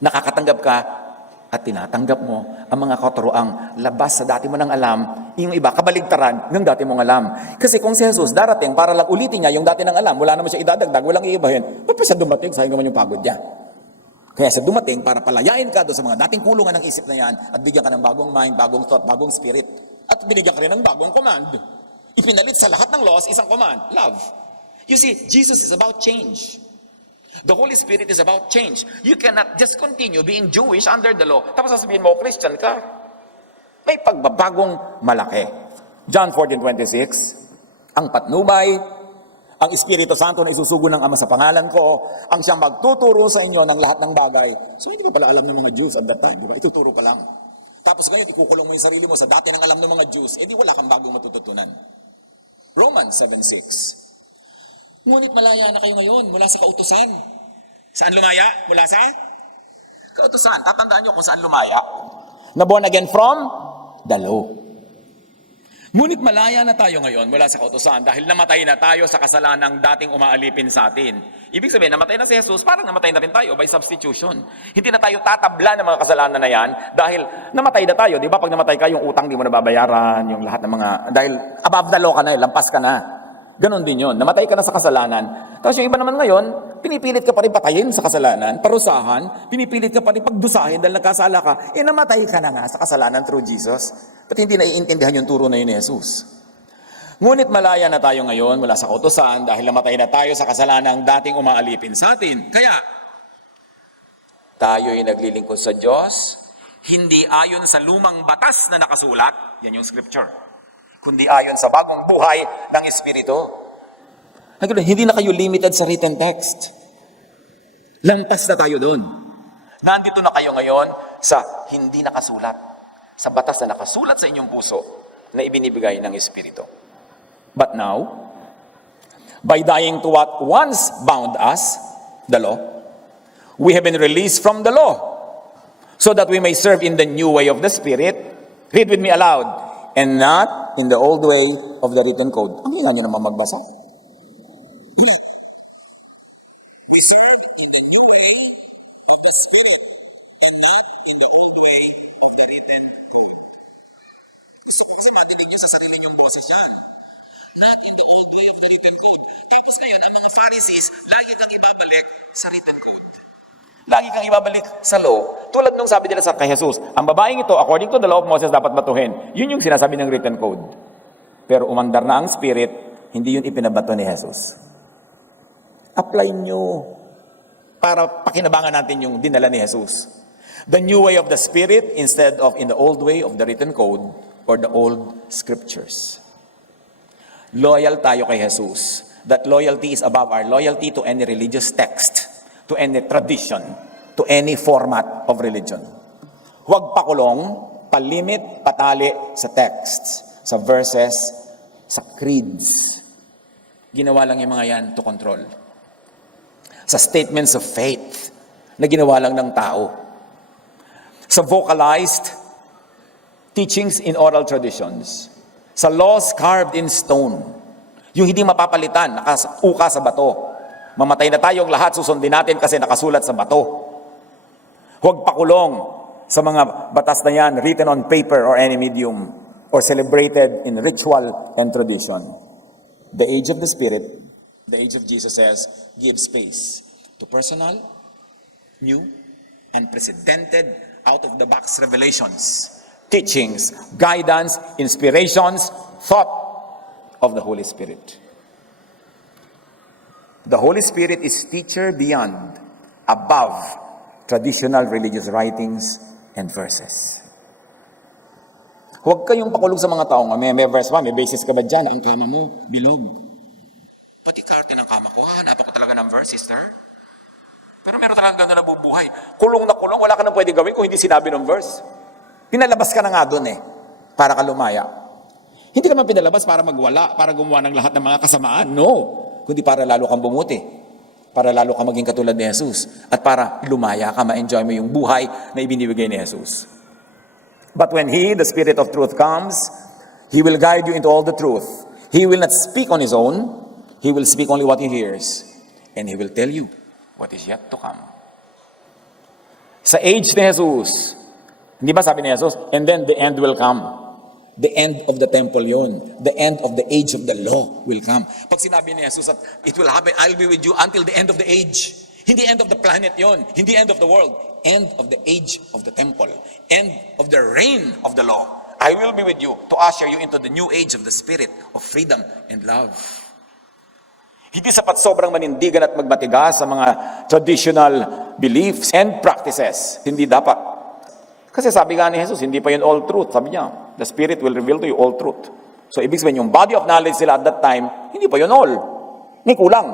Nakakatanggap ka at tinatanggap mo ang mga katuroang labas sa dati mo nang alam, yung iba kabaligtaran ng dati mong alam. Kasi kung si Jesus darating para lang ulitin niya yung dati nang alam, wala naman siya idadagdag, walang iibahin, ba't pa siya dumating? Sayang naman yung pagod niya. Kaya siya dumating para palayain ka doon sa mga dating kulungan ng isip na yan at bigyan ka ng bagong mind, bagong thought, bagong spirit. At binigyan ka rin ng bagong command. Ipinalit sa lahat ng laws, isang command, love. You see, Jesus is about change. The Holy Spirit is about change. You cannot just continue being Jewish under the law. Tapos sasabihin mo, Christian ka. May pagbabagong malaki. John 14:26, ang patnubay, ang Espiritu Santo na isusugo ng Ama sa pangalan ko, ang siyang magtuturo sa inyo ng lahat ng bagay. So hindi pa pala alam ng mga Jews at that time, di ba? Ituturo pa lang. Tapos ngayon, ikukulong mo yung sarili mo sa dati nang alam ng mga Jews, di wala kang bagong matututunan. Romans 7:6. Ngunit malaya na kayo ngayon mula sa kautusan. Saan lumaya? Mula sa kautusan. Tatandaan nyo kung saan lumaya. Na born again from the law. Ngunit malaya na tayo ngayon mula sa kautusan dahil namatay na tayo sa kasalanang dating umaalipin sa atin. Ibig sabihin, namatay na si Jesus, parang namatay na rin tayo by substitution. Hindi na tayo tatabla ng mga kasalanan na yan dahil namatay na tayo. Di ba? Pag namatay ka, yung utang di mo nababayaran, yung lahat ng mga, dahil above the law ka na, lampas ka na. Ganon din yun. Namatay ka na sa kasalanan. Tapos yung iba naman ngayon, pinipilit ka pa rin patayin sa kasalanan, parusahan, pinipilit ka pa rin pagdusahin dahil nagkasala ka, namatay ka na nga sa kasalanan through Jesus. Ba't hindi naiintindihan yung turo na yun ni Jesus? Ngunit malaya na tayo ngayon mula sa kautusan dahil namatay na tayo sa kasalanan ng dating umaalipin sa atin. Kaya, tayo'y naglilingkod sa Diyos, hindi ayon sa lumang batas na nakasulat, yan yung scripture, kundi ayon sa bagong buhay ng Espiritu. Hindi na kayo limited sa written text. Lampas na tayo doon. Nandito na kayo ngayon sa hindi nakasulat. Sa batas na nakasulat sa inyong puso na ibinibigay ng Espiritu. But now, by dying to what once bound us, the law, we have been released from the law so that we may serve in the new way of the Spirit. Read with me aloud. And not in the old way of the written code. Ang hina nyo naman magbasa. We serve in the new way of the Spirit, and not in the old way of the written code. Kasi natinig nyo sa sarili nyong boses yan. Not in the old way of the written code. Tapos ngayon, ang mga Pharisees, lagi kang ibabalik sa written code. Lagi kang ibabalik sa law. Tulad nung sabi nila sa kay Jesus, ang babaeng ito, according to the law of Moses, dapat batuhin. Yun yung sinasabi ng written code. Pero umandar na ang Spirit, hindi yun ipinabato ni Jesus. Apply nyo para pakinabangan natin yung dinala ni Jesus. The new way of the Spirit instead of in the old way of the written code or the old scriptures. Loyal tayo kay Jesus. That loyalty is above our loyalty to any religious text, to any tradition, to any format of religion. Huwag pakulong, palimit, patali sa texts, sa verses, sa creeds. Ginawa lang yung mga yan to control. Sa statements of faith na ginawa lang ng tao. Sa vocalized teachings in oral traditions. Sa laws carved in stone. Yung hindi mapapalitan, nakauka sa bato. Mamatay na tayong lahat, susundin natin kasi nakasulat sa bato. Huwag pakulong sa mga batas na yan, written on paper or any medium, or celebrated in ritual and tradition. The age of the Spirit, the age of Jesus says, give space to personal, new, and precedented, out-of-the-box revelations, teachings, guidance, inspirations, thought of the Holy Spirit. The Holy Spirit is teacher beyond, above, traditional religious writings and verses. Huwag kayong pakulong sa mga tao nga, may verse pa, may basis ka ba dyan? Ang kama mo, bilog. Pati karte ng kama ko, hanap ako talaga ng verse, sister. Pero meron talagang ganda na bubuhay. Kulong na kulong, wala ka nang pwede gawin kung hindi sinabi ng verse. Pinalabas ka na nga doon para ka lumaya. Hindi ka man pinalabas para magwala, para gumawa ng lahat ng mga kasamaan. No, kundi para lalo kang bumuti. Para lalo ka maging katulad ni Jesus. At para lumaya ka, ma-enjoy mo yung buhay na ibinibigay ni Jesus. But when He, the Spirit of truth, comes, He will guide you into all the truth. He will not speak on His own. He will speak only what He hears. And He will tell you what is yet to come. Sa age ni Jesus, hindi ba sabi ni Jesus, and then the end will come. The end of the temple yun. The end of the age of the law will come. Pag sinabi ni Jesus at it will happen, I'll be with you until the end of the age. Hindi end of the planet yun. Hindi end of the world. End of the age of the temple. End of the reign of the law. I will be with you to usher you into the new age of the Spirit of freedom and love. Hindi sapat sobrang manindigan at magmatigas sa mga traditional beliefs and practices. Hindi dapat. Kasi sabi nga ni Jesus, hindi pa yun all truth. Sabi niya, the Spirit will reveal to you all truth. So ibig sabihin, yung body of knowledge sila at that time, hindi pa yun all. May kulang.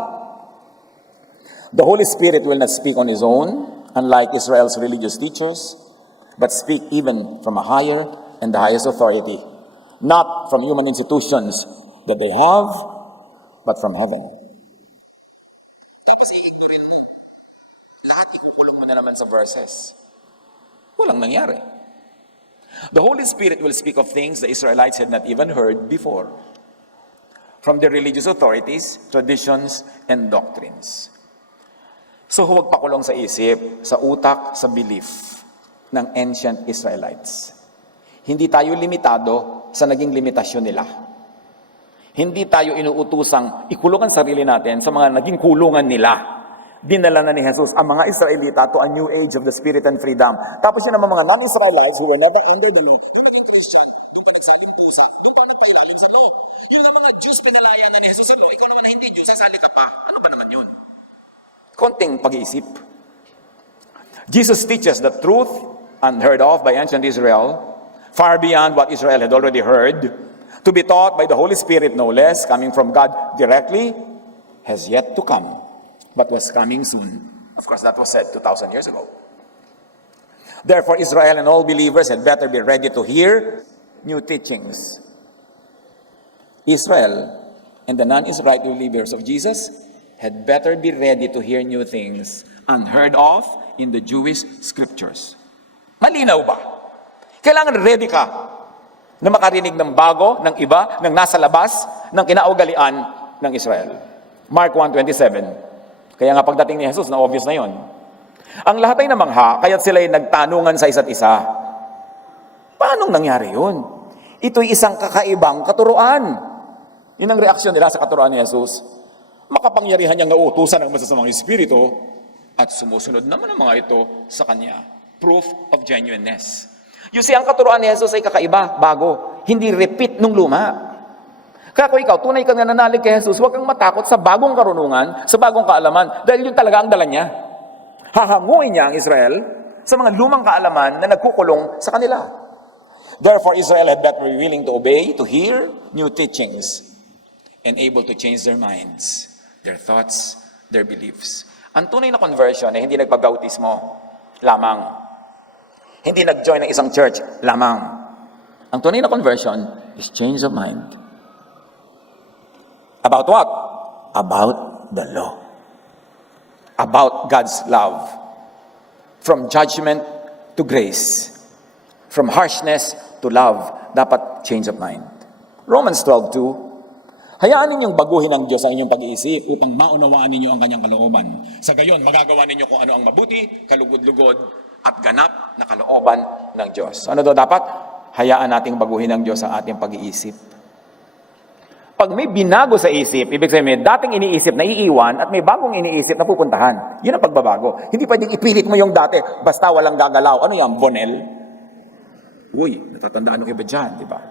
The Holy Spirit will not speak on His own, unlike Israel's religious teachers, but speak even from a higher and the highest authority, not from human institutions that they have, but from heaven. Tapos i-ignorin mo. Lahat ikukulong mo na naman sa verses. Walang nangyari. The Holy Spirit will speak of things the Israelites had not even heard before, from their religious authorities, traditions, and doctrines. So huwag pakulong sa isip, sa utak, sa belief ng ancient Israelites. Hindi tayo limitado sa naging limitasyon nila. Hindi tayo inuutusang ikulungan sarili natin sa mga naging kulungan nila. Dinala na ni Jesus ang mga Israelita to a new age of the Spirit and freedom. Tapos yun ang mga non-Israelites who were never under the law, kung naging Christian, doon pa nagsabong pusa, doon pa napailalim sa law. Yung mga Jews pinalaya na ni Jesus sa law, ikaw naman na hindi Jews, sasali ka pa. Ano ba naman yun? Konting pag-iisip. Jesus teaches the truth unheard of by ancient Israel, far beyond what Israel had already heard, to be taught by the Holy Spirit no less, coming from God directly, has yet to come, but was coming soon. Of course, that was said 2,000 years ago. Therefore, Israel and all believers had better be ready to hear new teachings. Israel and the non-Israelite believers of Jesus had better be ready to hear new things unheard of in the Jewish scriptures. Malinaw ba? Kailangan ready ka na makarinig ng bago, ng iba, ng nasa labas, ng kinaugalian ng Israel. Mark 1:27. Kaya nga pagdating ni Jesus, na obvious na yon. Ang lahat ay namangha, kaya't sila'y nagtanungan sa isa't isa. Paanong nangyari yun? Ito'y isang kakaibang katuruan. Yun ang reaksyon nila sa katuruan ni Jesus. Makapangyarihan niyang nauutusan ng masasamang espiritu at sumusunod naman ang mga ito sa kanya. Proof of genuineness. You see, ang katuruan ni Jesus ay kakaiba, bago. Hindi repeat nung luma. Kaya kung ikaw, tunay kang nananalig kay Jesus, huwag kang matakot sa bagong karunungan, sa bagong kaalaman, dahil yun talaga ang dala niya. Hahanguin niya ang Israel sa mga lumang kaalaman na nagkukulong sa kanila. Therefore, Israel had better be willing to obey, to hear new teachings, and able to change their minds, their thoughts, their beliefs. Ang tunay na conversion ay hindi nagpabautismo. lamang. Hindi nag-join ng isang church lamang. Ang tunay na conversion is change of mind. About what? About the law. About God's love. From judgment to grace. From harshness to love. Dapat change of mind. Romans 12:2. Hayaan ninyong baguhin ng Diyos ang inyong pag-iisip upang maunawaan ninyo ang kanyang kalooban. Sa gayon, magagawa ninyo kung ano ang mabuti, kalugod-lugod, at ganap na kalooban ng Diyos. Ano daw dapat? Hayaan nating baguhin ng Diyos ang ating pag-iisip. Pag may binago sa isip, ibig sabihin may dating iniisip na iiwan at may bagong iniisip na pupuntahan. Yun ang pagbabago. Hindi pwedeng ipilit mo yung dati, basta walang gagalaw. Ano yan? Bonel? Uy, natatandaan nyo iba dyan, di ba?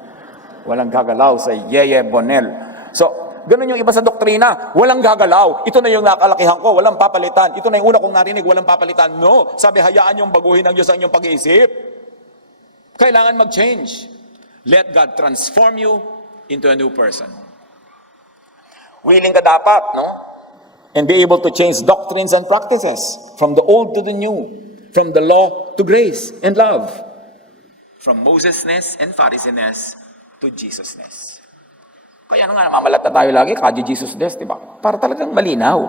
Walang gagalaw sa Yeye Bonel. So, ganun yung iba sa doktrina. Walang gagalaw. Ito na yung nakalakihan ko. Walang papalitan. Ito na yung una kong narinig. Walang papalitan. No. Sabi, hayaan yung baguhin ng Diyos ang inyong pag-iisip. Kailangan mag-change. Let God transform you into a new person. Willing ka dapat, no? And be able to change doctrines and practices. From the old to the new. From the law to grace and love. From Moses-ness and Pharisee-ness to Jesus-ness. Kaya nga namamalat na tayo lagi, Kaji Jesus Des, di ba? Para talagang malinaw.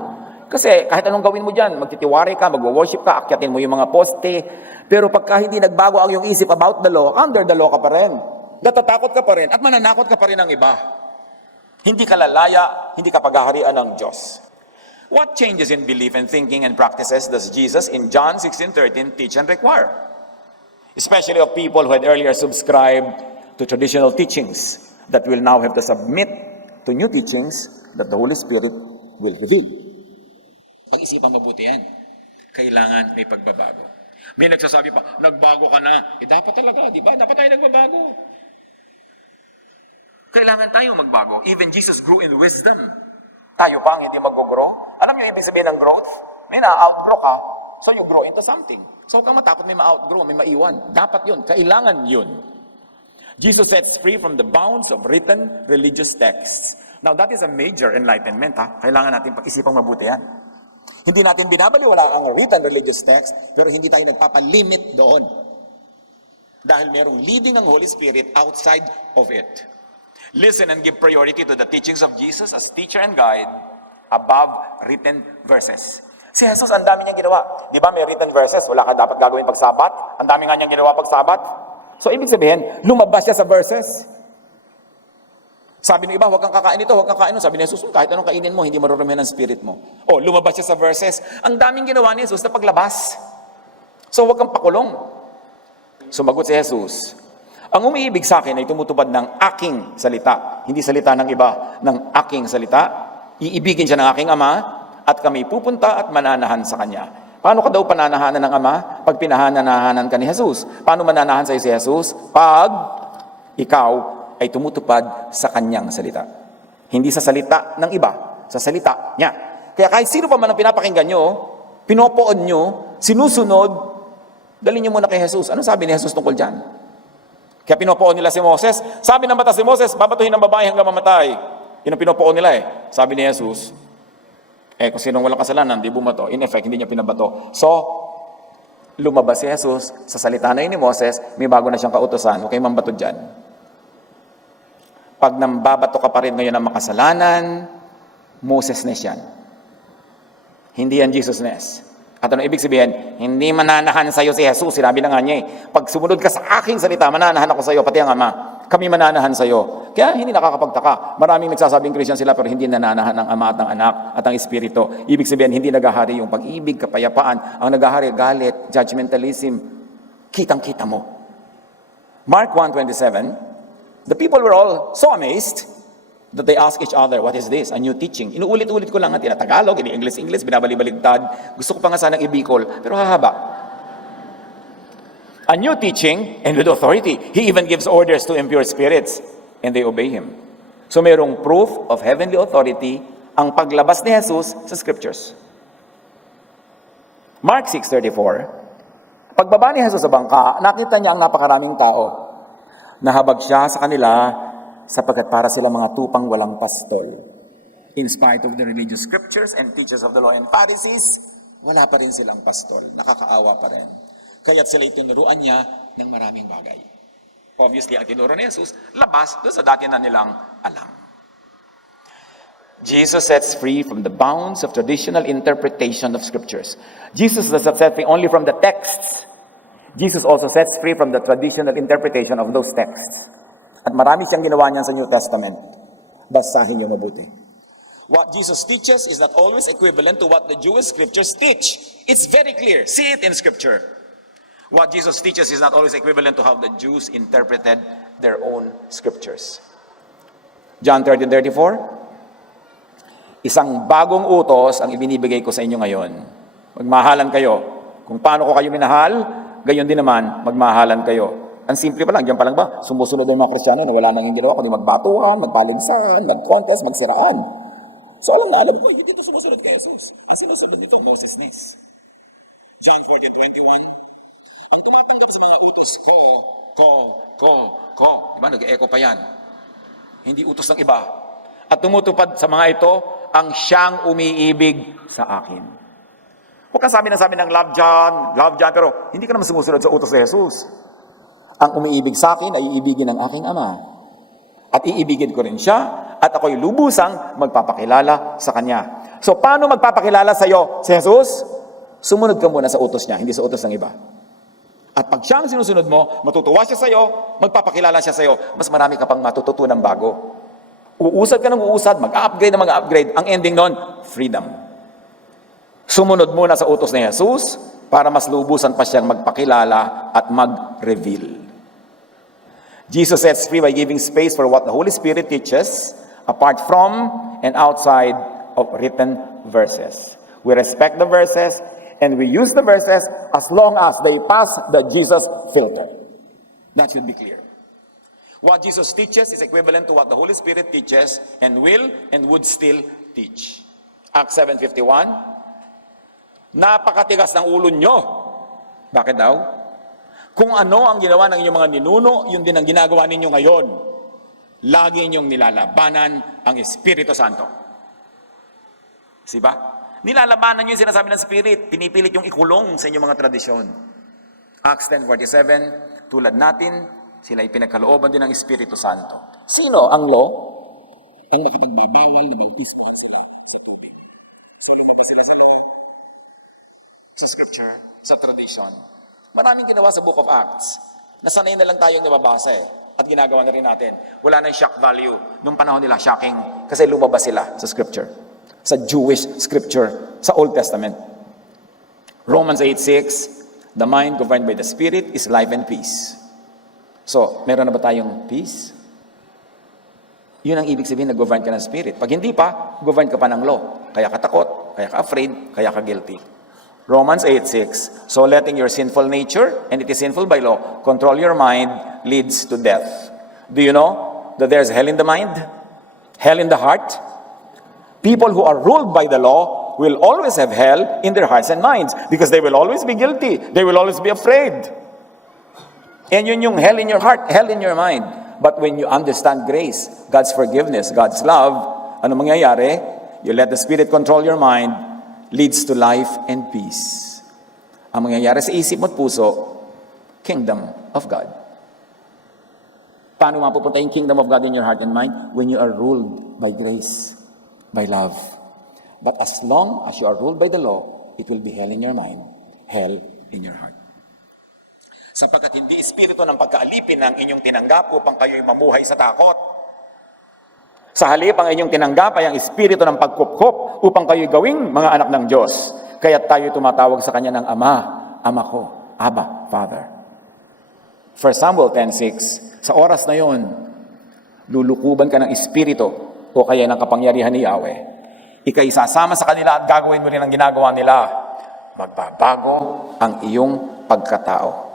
Kasi kahit anong gawin mo dyan, magtitiwari ka, magwo-worship ka, akyatin mo yung mga poste. Pero pagka hindi nagbago ang iyong isip about the law, under the law ka pa rin. Natatakot ka pa rin at mananakot ka pa rin ng iba. Hindi ka lalaya, hindi ka paghaharian ng Diyos. What changes in belief and thinking and practices does Jesus in John 16:13 teach and require? Especially of people who had earlier subscribed to traditional teachings that will now have to submit to new teachings that the Holy Spirit will reveal. Pag-isipan mabuti yan. Kailangan may pagbabago. May nagsasabi pa, nagbago ka na. Dapat talaga, di ba? Dapat tayo nagbabago. Kailangan tayo magbago. Even Jesus grew in wisdom. Tayo pa ang hindi mag-grow. Alam niyo ibig sabihin ng growth? May na-outgrow ka, so you grow into something. So huwag kang matakot may ma-outgrow, may maiwan. Dapat yun. Kailangan yun. Jesus sets free from the bounds of written religious texts. Now, that is a major enlightenment. Kailangan natin pag-isipang mabuti yan. Hindi natin binabaliwala ang written religious text, pero hindi tayo nagpapalimit doon. Dahil merong leading ng Holy Spirit outside of it. Listen and give priority to the teachings of Jesus as teacher and guide above written verses. Si Jesus, ang dami niyang ginawa. Di ba may written verses? Wala ka dapat gagawin pag Sabat. Ang dami nga niyang ginawa pag Sabat. So, ibig sabihin, lumabas siya sa verses. Sabi ng iba, huwag kang kakain ito, huwag kang kakain ito. Sabi ni Jesus, kahit anong kainin mo, hindi marurumihan ang spirit mo. O, lumabas siya sa verses. Ang daming ginawa ni Jesus na paglabas. So, huwag kang pakulong. Sumagot si Jesus, ang umiibig sa akin ay tumutupad ng aking salita. Hindi salita ng iba, ng aking salita. Iibigin siya ng aking Ama, at kami pupunta at mananahan sa Kanya. Paano ka daw pananahanan ng Ama pag pinahananahanan ka ni Jesus? Paano mananahan sa si Jesus? Pag ikaw ay tumutupad sa Kanyang salita. Hindi sa salita ng iba, sa salita niya. Kaya kahit sino pa man ang pinapakinggan nyo, pinopoon nyo, sinusunod, dalhin nyo muna kay Jesus. Ano sabi ni Jesus tungkol dyan? Kaya pinopoon nila si Moses. Sabi ng batas si Moses, babatuhin ng babae hanggang mamatay. Yun ang pinopoon nila eh. Sabi ni Jesus, kung sinong walang kasalanan, di bumato. In effect, hindi niya pinabato. So, lumabas si Jesus sa salita na yun ni Moses, may bago na siyang kautosan. Huwag kayong mambato dyan. Pag nambabato ka pa rin ngayon ng makasalanan, Moses-ness yan. Hindi yan Jesus-ness. At ano ibig sabihin? Hindi mananahan sa'yo si Jesus. Sinabi na nga niya eh. Pag sumunod ka sa aking salita, mananahan ako sa'yo, pati ang Ama. Kami mananahan sa'yo. Kaya hindi nakakapagtaka. Maraming nagsasabing Christian sila pero hindi nananahan ng Ama at ng Anak at ang Espiritu. Ibig sabihin, hindi nagahari yung pag-ibig, kapayapaan. Ang nagahari, galit, judgmentalism. Kitang-kita mo. Mark 1:27, the people were all so amazed that they ask each other, what is this? A new teaching. Inuulit-ulit ko lang at tinatagalog, ini-English, binabalibaligtad. Gusto ko pa nga sanang ibikol, pero hahaba. A new teaching and with authority. He even gives orders to impure spirits and they obey Him. So mayroong proof of heavenly authority ang paglabas ni Jesus sa scriptures. Mark 6:34, pagbaba ni Jesus sa bangka, nakita niya ang napakaraming tao. Nahabag siya sa kanila sapagkat para sila mga tupang walang pastol. In spite of the religious scriptures and teachers of the law and Pharisees, wala pa rin silang pastol. Nakakaawa pa rin. Kaya't sila tinuruan niya ng maraming bagay. Obviously, ang tinuro ni Jesus, labas doon sa dati na nilang alam. Jesus sets free from the bounds of traditional interpretation of scriptures. Jesus does not set free only from the texts. Jesus also sets free from the traditional interpretation of those texts. At marami siyang ginawa niyan sa New Testament. Basahin niyo mabuti. What Jesus teaches is not always equivalent to what the Jewish scriptures teach. It's very clear. See it in scripture. What Jesus teaches is not always equivalent to how the Jews interpreted their own scriptures. John 13:34. Isang bagong utos ang ibinibigay ko sa inyo ngayon. Magmahalan kayo. Kung paano ko kayo minahal, gayon din naman, magmahalan kayo. Ang simple pa lang, diyan pa lang ba? Sumusunod ang mga Kristiyano na wala nang ginawa, kundi magbatuhan, magbaligsan, mag-contest, magsiraan. So alam mo, hindi ito sumusunod kay Jesus. Ang sumusunod nito, Moses Nis. John 14:21. Ang tumatanggap sa mga utos ko. Diba? Nag-echo pa yan. Hindi utos ng iba. At tumutupad sa mga ito, ang siyang umiibig sa akin. Huwag kang sabi ng love John, pero hindi ka naman sumusunod sa utos ni Jesus. Ang umiibig sa akin ay iibigin ng aking Ama. At iibigin ko rin siya, at ako'y lubusang magpapakilala sa Kanya. So, paano magpapakilala sa iyo si Jesus? Sumunod ka muna sa utos niya, hindi sa utos ng iba. At pag siyang sinusunod mo, matutuwa siya sa iyo, magpapakilala siya sa iyo, mas marami ka pang matututunan bago. Uusad ka ng uusad, mag-upgrade na mag-upgrade. Ang ending nun, freedom. Sumunod muna sa utos ni Jesus para mas lubusan pa siyang magpakilala at mag-reveal. Jesus sets free by giving space for what the Holy Spirit teaches apart from and outside of written verses. We respect the verses and we use the verses as long as they pass the Jesus filter. That should be clear. What Jesus teaches is equivalent to what the Holy Spirit teaches and will and would still teach. Acts 7:51. Napakatigas ng ulo nyo. Bakit daw? Kung ano ang ginawa ng inyong mga ninuno, yun din ang ginagawa ninyo ngayon. Lagi inyong nilalabanan ang Espiritu Santo. Siba? Nilalabanan nyo yung sinasabi ng Spirit. Pinipilit yung ikulong sa inyong mga tradisyon. Acts 10:47. Tulad natin, sila ay pinagkalooban din ng Espiritu Santo. Sino ang law? Ang makipagbabawal na bautismo sa sila sa tubig. Sunod ba sila sa law? Sa scripture, sa tradition. Maraming ginawa sa Book of Acts. Nasanay na lang tayong nababasa at ginagawa na rin natin. Wala na yung shock value. Nung panahon nila, shocking. Kasi lumabas sila sa scripture. Sa Jewish scripture. Sa Old Testament. Romans 8:6. The mind governed by the Spirit is life and peace. So, meron na ba tayong peace? Yun ang ibig sabihin na govern ka ng Spirit. Pag hindi pa, govern ka pa ng law. Kaya ka takot, kaya ka afraid, kaya ka guilty. Romans 8:6. So letting your sinful nature, and it is sinful by law, control your mind leads to death. Do you know that there's hell in the mind? Hell in the heart? People who are ruled by the law will always have hell in their hearts and minds because they will always be guilty. They will always be afraid. And yun yung hell in your heart, hell in your mind. But when you understand grace, God's forgiveness, God's love, ano mangyayari? You let the Spirit control your mind, leads to life and peace. Ang mangyayari sa isip mo at puso, kingdom of God. Paano mapupunta yung kingdom of God in your heart and mind? When you are ruled by grace, by love. But as long as you are ruled by the law, it will be hell in your mind, hell in your heart. Sapagkat hindi espiritu ng pagkaalipin ang inyong tinanggap upang kayo'y mamuhay sa takot. Sa halip, ang inyong tinanggap ay ang espiritu ng pagkupkop upang kayo'y gawing mga anak ng Diyos. Kaya tayo tumatawag sa Kanya ng Ama, Ama ko, Abba, Father. 1 Samuel 10:6, sa oras na yon, lulukuban ka ng espiritu o kaya ng kapangyarihan ni Yahweh. Ika'y sasama sa kanila at gagawin mo rin ang ginagawa nila. Magbabago ang iyong pagkatao.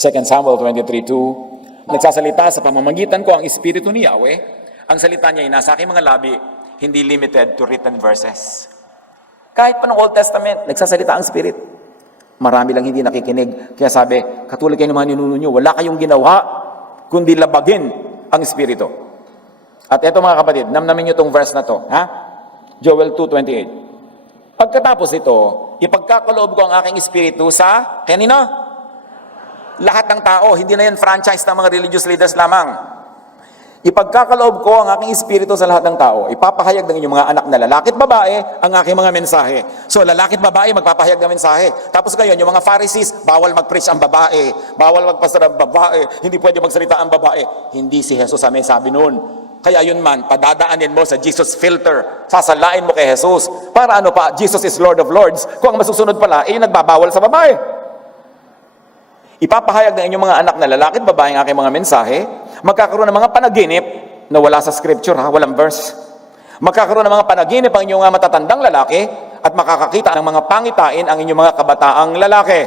2 Samuel 23:2, nagsasalita sa pamamagitan ko ang Espiritu ni Yahweh. Ang salita niya ay nasa aking mga labi, hindi limited to written verses. Kahit pa ng Old Testament, nagsasalita ang Spirit. Marami lang hindi nakikinig. Kaya sabi, katulad kayo ng mga ninuno nyo, wala kayong ginawa, kundi labagin ang Espiritu. At eto mga kapatid, namnamin nyo itong verse na to. Ha? Joel 2:28. Pagkatapos ito, ipagkakaloob ko ang aking espiritu sa, kanino? Lahat ng tao, hindi na yan franchise ng mga religious leaders lamang. Ipagkakaloob ko ang aking espiritu sa lahat ng tao. Ipapahayag ng inyong mga anak na lalaki at babae ang aking mga mensahe. So lalaki at babae magpapahayag ng mensahe. Tapos ngayon, yung mga Pharisees, bawal mag-preach ang babae, bawal magpastor ang babae, hindi pwede magsalita ang babae. Hindi si Jesus ang may sabi noon. Kaya yun man, padadaanin mo sa Jesus filter. Sasalain mo kay Jesus. Para ano pa, Jesus is Lord of Lords. Kung ang masusunod pala, nagbabawal sa babae. Ipapahayag ng inyong mga anak na lalaki at babae ang aking mga mensahe. Magkakaroon ng mga panaginip na wala sa scripture, walang verse. Magkakaroon ng mga panaginip ang inyong mga matatandang lalaki at makakakita ng mga pangitain ang inyong mga kabataang lalaki.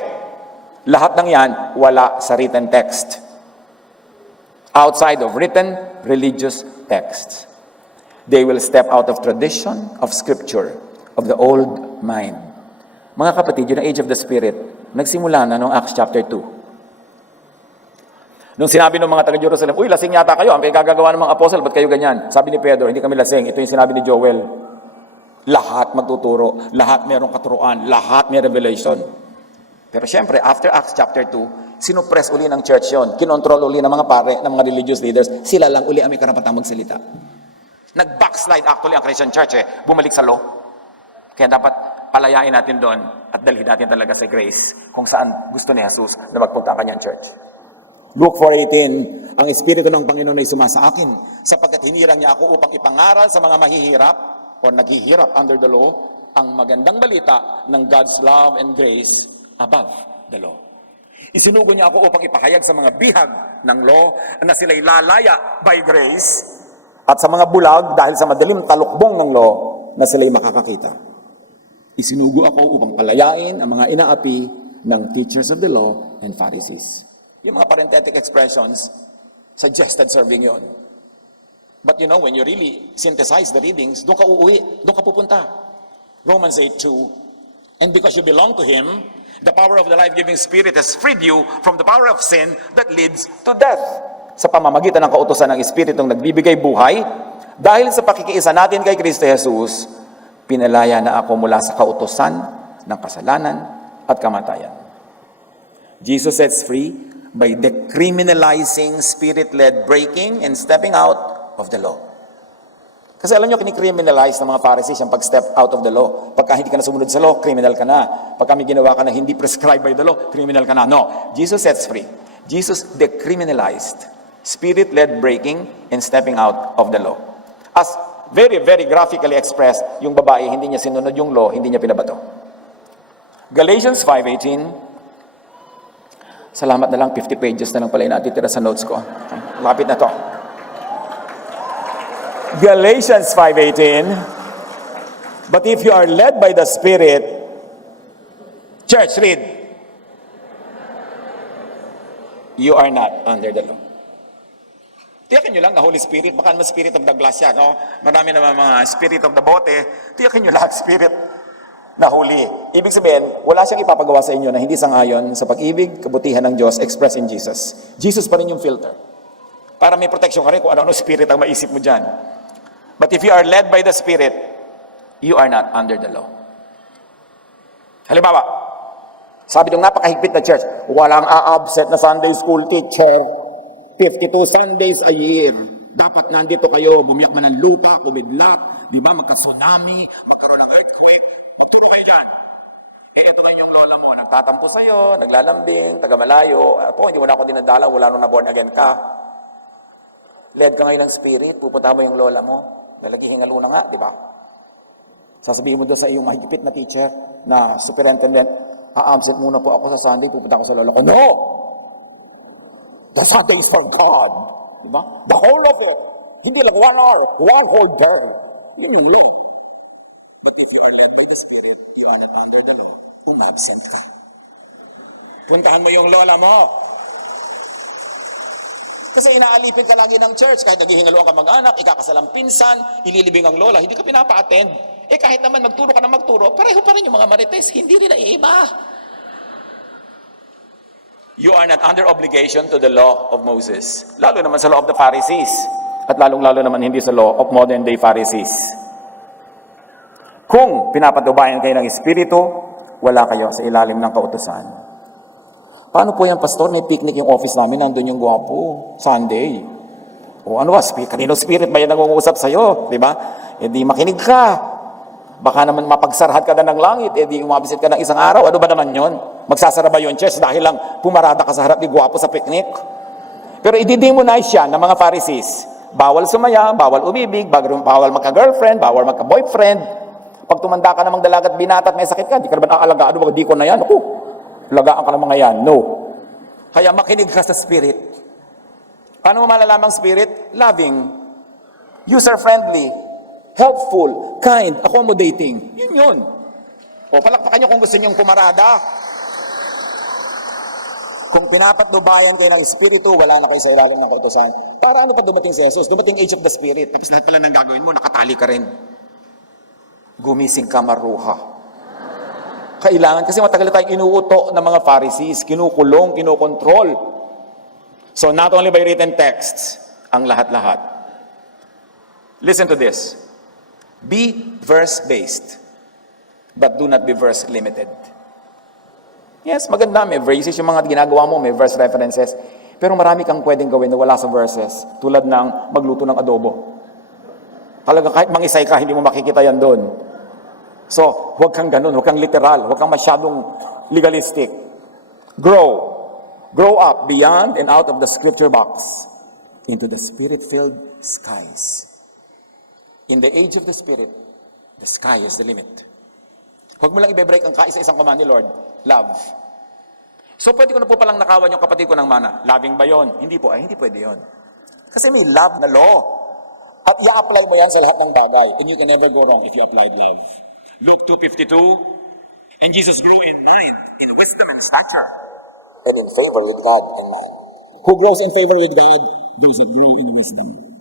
Lahat ng yan, wala sa written text. Outside of written religious texts. They will step out of tradition, of scripture, of the old mind. Mga kapatid, yung age of the Spirit, nagsimula na noong Acts chapter 2. Nung sinabi ng mga taga-Jerusalem, uy, lasing yata kayo, ang pinagagawa ng mga apostle, ba't kayo ganyan? Sabi ni Pedro, hindi kami lasing. Ito yung sinabi ni Joel. Lahat magtuturo, lahat mayroong katuruan, lahat may revelation. Pero syempre, after Acts chapter 2, sinupress uli ng church yon, kinontrol uli ng mga pare, ng mga religious leaders, sila lang uli ang may karapatang magsalita. Nag-backslide actually ang Christian church, bumalik sa law. Kaya dapat palayain natin doon at dalhin natin talaga sa grace kung saan gusto ni Jesus na magpunta ang kanyang church. Luke 4:18, ang Espiritu ng Panginoon ay sumasa akin, sapagkat hinirang niya ako upang ipangaral sa mga mahihirap o naghihirap under the law, ang magandang balita ng God's love and grace above the law. Isinugo niya ako upang ipahayag sa mga bihag ng law na sila'y lalaya by grace, at sa mga bulag dahil sa madalim talukbong ng law na sila'y makakakita. Isinugo ako upang palayain ang mga inaapi ng teachers of the law and Pharisees. Yung mga parenthetic expressions, suggested serving yon. But you know, when you really synthesize the readings, doon ka uuwi, doon ka pupunta. Romans 8:2, and because you belong to Him, the power of the life-giving Spirit has freed you from the power of sin that leads to death. Sa pamamagitan ng kautusan ng Espiritong nagbibigay buhay, dahil sa pakikiisa natin kay Kristo Jesus, pinalaya na ako mula sa kautusan ng kasalanan at kamatayan. Jesus sets free by decriminalizing spirit-led breaking and stepping out of the law. Kasi alam nyo, kinicriminalize ng mga Pharisees ang pag-step out of the law. Pagka hindi ka na sumunod sa law, criminal ka na. Pagka may ginawa ka na hindi prescribed by the law, criminal ka na. No, Jesus sets free. Jesus decriminalized spirit-led breaking and stepping out of the law. As very, very graphically expressed, yung babae, hindi niya sinunod yung law, hindi niya pinabato. Galatians 5:18, salamat na lang, 50 pages na lang pala yung natitira sa notes ko. Lapit na to. Galatians 5:18, but if you are led by the Spirit, church, read, you are not under the law. Tiyakin nyo lang na Holy Spirit, baka naman Spirit of the glass yan, no? Marami naman mga Spirit of the bote, tiyakin nyo lahat Spirit na huli. Ibig sabihin, wala siyang ipapagawa sa inyo na hindi sang-ayon sa pag-ibig, kabutihan ng Diyos expressed in Jesus. Jesus pa rin yung filter. Para may protection ka rin kung ano-ano spirit ang maisip mo dyan. But if you are led by the Spirit, you are not under the law. Halimbawa, sabi ng napakahigpit na church, walang a-absent na Sunday school teacher, 52 Sundays a year. Dapat nandito kayo, bumiyak man ng lupa, kumidlat, di ba, magka-tsunami, magkaroon ng earthquake, magturo kayo dyan. Ito ngayon yung lola mo, nagtatampo sa'yo, naglalambing, taga-malayo. Hindi mo na ako dinadala, wala nung na-born again ka. Led ka ngayon ng spirit, pupunta mo yung lola mo, lalagihingalo na nga, di ba? Sasabihin mo doon sa iyong mahigpit na teacher, na superintendent, a-absent muna po ako sa Sunday, pupunta ako sa lola ko. No! The Sunday is for God. Di ba? The whole of it. Hindi lang 1 hour, 1 whole day. Yun yung law. But if you are led by the Spirit, you are not under the law. Kung absent ka. Puntahan mo yung lola mo. Kasi inaalipin ka lagi ng church. Kahit naghihingaluan ka mag-anak, ikakasalang pinsan, ililibing ang lola, hindi ka pinapa-attend. Kahit naman magturo ka na magturo, pareho pa rin yung mga marites, hindi rin naiiba. You are not under obligation to the law of Moses. Lalo naman sa law of the Pharisees. At lalong-lalo naman hindi sa law of modern-day Pharisees. Kung pinapatubayan kayo ng Espiritu, wala kayo sa ilalim ng kautusan. Paano po yan, Pastor? May picnic yung office namin, nandun yung gwapo, Sunday. O ano ba, kanino spirit ba yan nangungusap sa'yo? Di ba? E di makinig ka. Baka naman mapagsarhat ka na ng langit, e di umabisit ka ng isang araw. Ano ba naman yon? Magsasara ba yun, church, dahil lang pumarada ka sa harap ni gwapo sa picnic? Pero i-demonize yan ng mga Pharisees. Bawal sumaya, bawal umibig, bawal magka-girlfriend, bawal magka-boyfriend. Pag tumanda ka namang dalaga at binata at may sakit ka, di ka naman aalagaan, mga dikon na yan. Ako, lagaan ka ng mga yan. No. Kaya makinig ka sa spirit. Paano mo malalamang spirit? Loving, user-friendly, helpful, kind, accommodating. Yun yun. O palakpakan nyo kung gusto nyong pumarada. Kung pinapatnubayan kayo ng Espiritu, wala na kayo sa ilalim ng kautusan. Para ano pa dumating si Jesus? Dumating age of the Spirit. Tapos lahat pala ng gagawin mo, nakatali ka rin. Gumising ka, maruha. Kailangan, kasi matagal tayong inuuto ng mga Pharisees, kinukulong, kinukontrol. So not only by written texts, ang lahat-lahat. Listen to this. Be verse-based, but do not be verse-limited. Yes, maganda, may verses yung mga ginagawa mo, may verse references. Pero marami kang pwedeng gawin na wala sa verses, tulad ng magluto ng adobo. Talaga kahit mangisay ka, hindi mo makikita yan doon. So, huwag kang ganun, huwag kang literal, huwag kang masyadong legalistic. Grow. Grow up beyond and out of the scripture box into the spirit-filled skies. In the age of the Spirit, the sky is the limit. Huwag mo lang i-break ang kaisa-isang command ni Lord, love. So pwede ko na po palang nakawan yung kapatid ko ng mana. Loving ba yon? Hindi po, hindi pwede yon. Kasi may love na law. At i-apply mo yan sa lahat ng bagay. And you can never go wrong if you applied love. Luke 2:52, and Jesus grew in mind, in wisdom and stature, and in favor with God and man. Who grows in favor with God, does it grow in wisdom.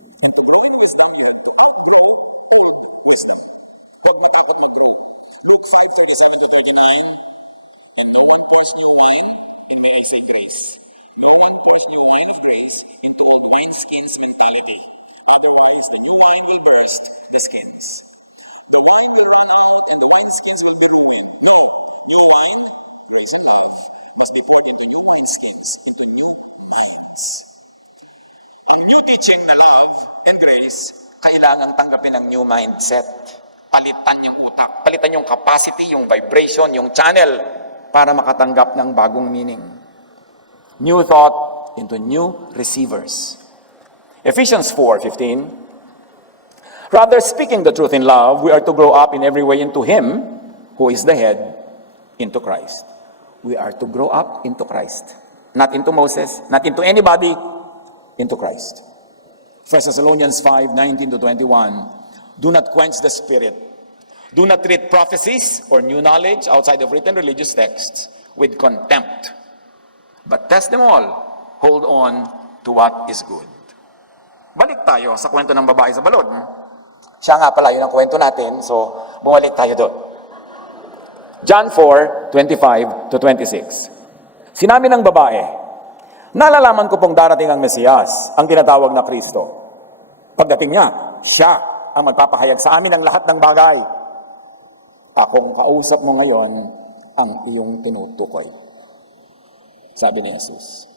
Teaching na love and grace, kailangan tanggapin ang new mindset. Palitan yung utak, palitan yung capacity, yung vibration, yung channel para makatanggap ng bagong meaning. New thought into new receivers. Ephesians 4:15. Rather, speaking the truth in love, we are to grow up in every way into Him who is the head, into Christ. We are to grow up into Christ. Not into Moses, not into anybody, into Christ. 1 Thessalonians 5:19-21. Do not quench the spirit. Do not treat prophecies or new knowledge outside of written religious texts with contempt. But test them all. Hold on to what is good. Balik tayo sa kwento ng babae sa balon. Siya nga pala yun ang kwento natin, so bumalik tayo doon. John 4:25-26. Sinabi ng babae, nalalaman ko pong darating ang Mesiyas, ang tinatawag na Kristo. Pagdating niya, siya ang magpapahayag sa amin ng lahat ng bagay. Akong kausap mo ngayon ang iyong tinutukoy. Sabi ni Jesus,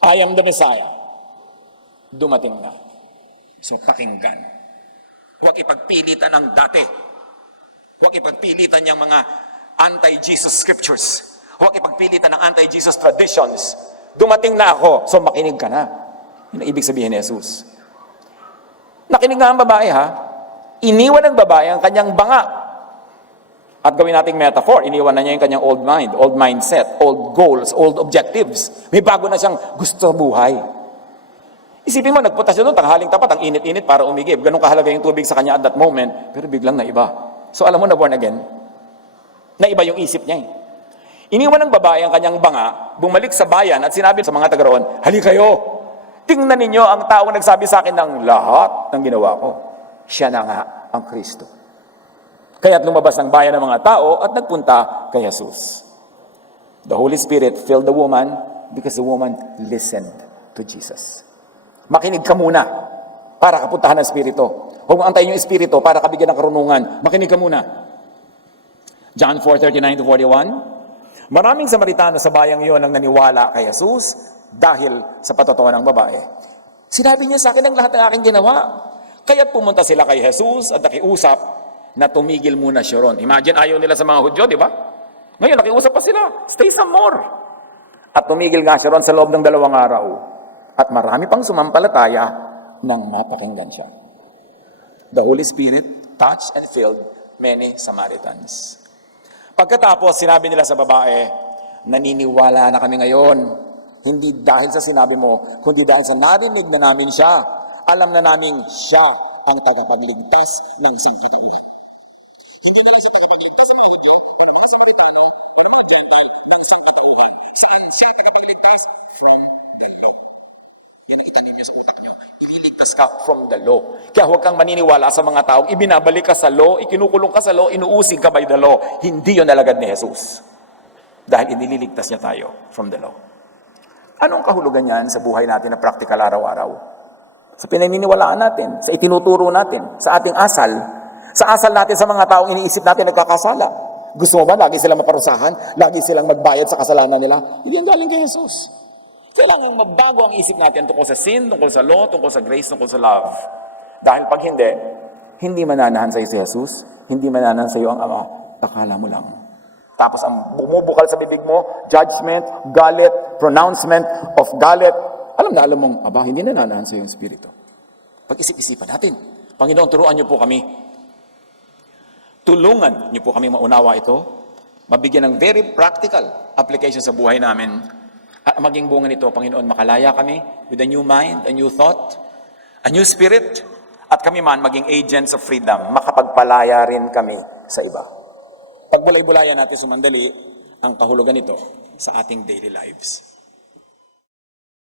I am the Messiah. Dumating na. So pakinggan. Huwag ipagpilitan ang dati. Huwag ipagpilitan yung mga anti-Jesus scriptures. Huwag ipagpilitan ang anti-Jesus traditions. Dumating na ako, so makinig ka na. Yun ang ibig sabihin ni Jesus. Nakinig nga ang babae ha. Iniwan ng babae ang kanyang banga. At gawin nating metaphor, iniwan na niya yung kanyang old mind, old mindset, old goals, old objectives. May bago na siyang gusto buhay. Isipin mo, nagpunta siya doon, tanghaling tapat, ang init-init para umigib. Ganun kahalaga yung tubig sa kanya at that moment, pero biglang naiba. So alam mo na born again, naiba yung isip niya eh. Iniwan ng babae ang kanyang banga, bumalik sa bayan at sinabi sa mga taga roon, hali kayo, tingnan ninyo ang taong nagsabi sa akin ng lahat ng ginawa ko. Siya na nga ang Kristo. Kaya't lumabas ng bayan ng mga tao at nagpunta kay Jesus. The Holy Spirit filled the woman because the woman listened to Jesus. Makinig ka muna para kapuntahan ng Espiritu. Huwag mo antayin yung Espiritu para kabigyan ng karunungan. Makinig ka muna. John 4:39 to 41. Maraming Samaritano sa bayang iyon ang naniwala kay Jesus dahil sa patotoo ng babae. Sinabi niya sa akin ang lahat ng aking ginawa. Kaya't pumunta sila kay Jesus at nakiusap na tumigil muna siya ron. Imagine, ayaw nila sa mga Hudyo, di ba? Ngayon, nakiusap pa sila. Stay some more. At tumigil nga siya ron sa loob ng 2 araw. At marami pang sumampalataya nang mapakinggan siya. The Holy Spirit touched and filled many Samaritans. Pagkatapos, sinabi nila sa babae, naniniwala na kami ngayon. Hindi dahil sa sinabi mo, kundi dahil sa narinig na namin siya. Alam na namin siya ang tagapagligtas ng sangkatauhan. Hindi na lang sa tagapagligtas sa mga Hudyo, o mga Samaritano, o mga Gentile ng sangkatauhan. Saan siya tagapagligtas? From the law. Yan ang itanim niyo sa utak niyo. Ililigtas ka from the law. Kaya huwag kang maniniwala sa mga taong ibinabalik ka sa law, ikinukulong ka sa law, inuusig ka by the law. Hindi yun alagad ni Jesus. Dahil inililigtas niya tayo from the law. Anong kahulugan yan sa buhay natin na practical araw-araw? Sa pinaniniwalaan natin, sa itinuturo natin, sa ating asal, sa asal natin sa mga taong iniisip natin nagkakasala. Gusto mo ba lagi silang maparusahan? Lagi silang magbayad sa kasalanan nila? Hindi ang galing kay Jesus. Kailangan magbago ang isip natin tungkol sa sin, tungkol sa law, tungkol sa grace, tungkol sa love. Dahil pag hindi mananahan sa iyo si Jesus, hindi mananahan sa iyo ang Ama, akala mo lang. Tapos ang bumubukal sa bibig mo, judgment, galit, pronouncement of galit. Alam mong, hindi nananahan sa iyo ang Espiritu. Pag-isip-isipan natin. Panginoon, turuan niyo po kami. Tulungan niyo po kami maunawa ito. Mabigyan ng very practical application sa buhay namin. At maging bunga nito, Panginoon, makalaya kami with a new mind, a new thought, a new spirit, at kami man maging agents of freedom, makapagpalaya rin kami sa iba. Pagbulay-bulayan natin sumandali ang kahulugan nito sa ating daily lives.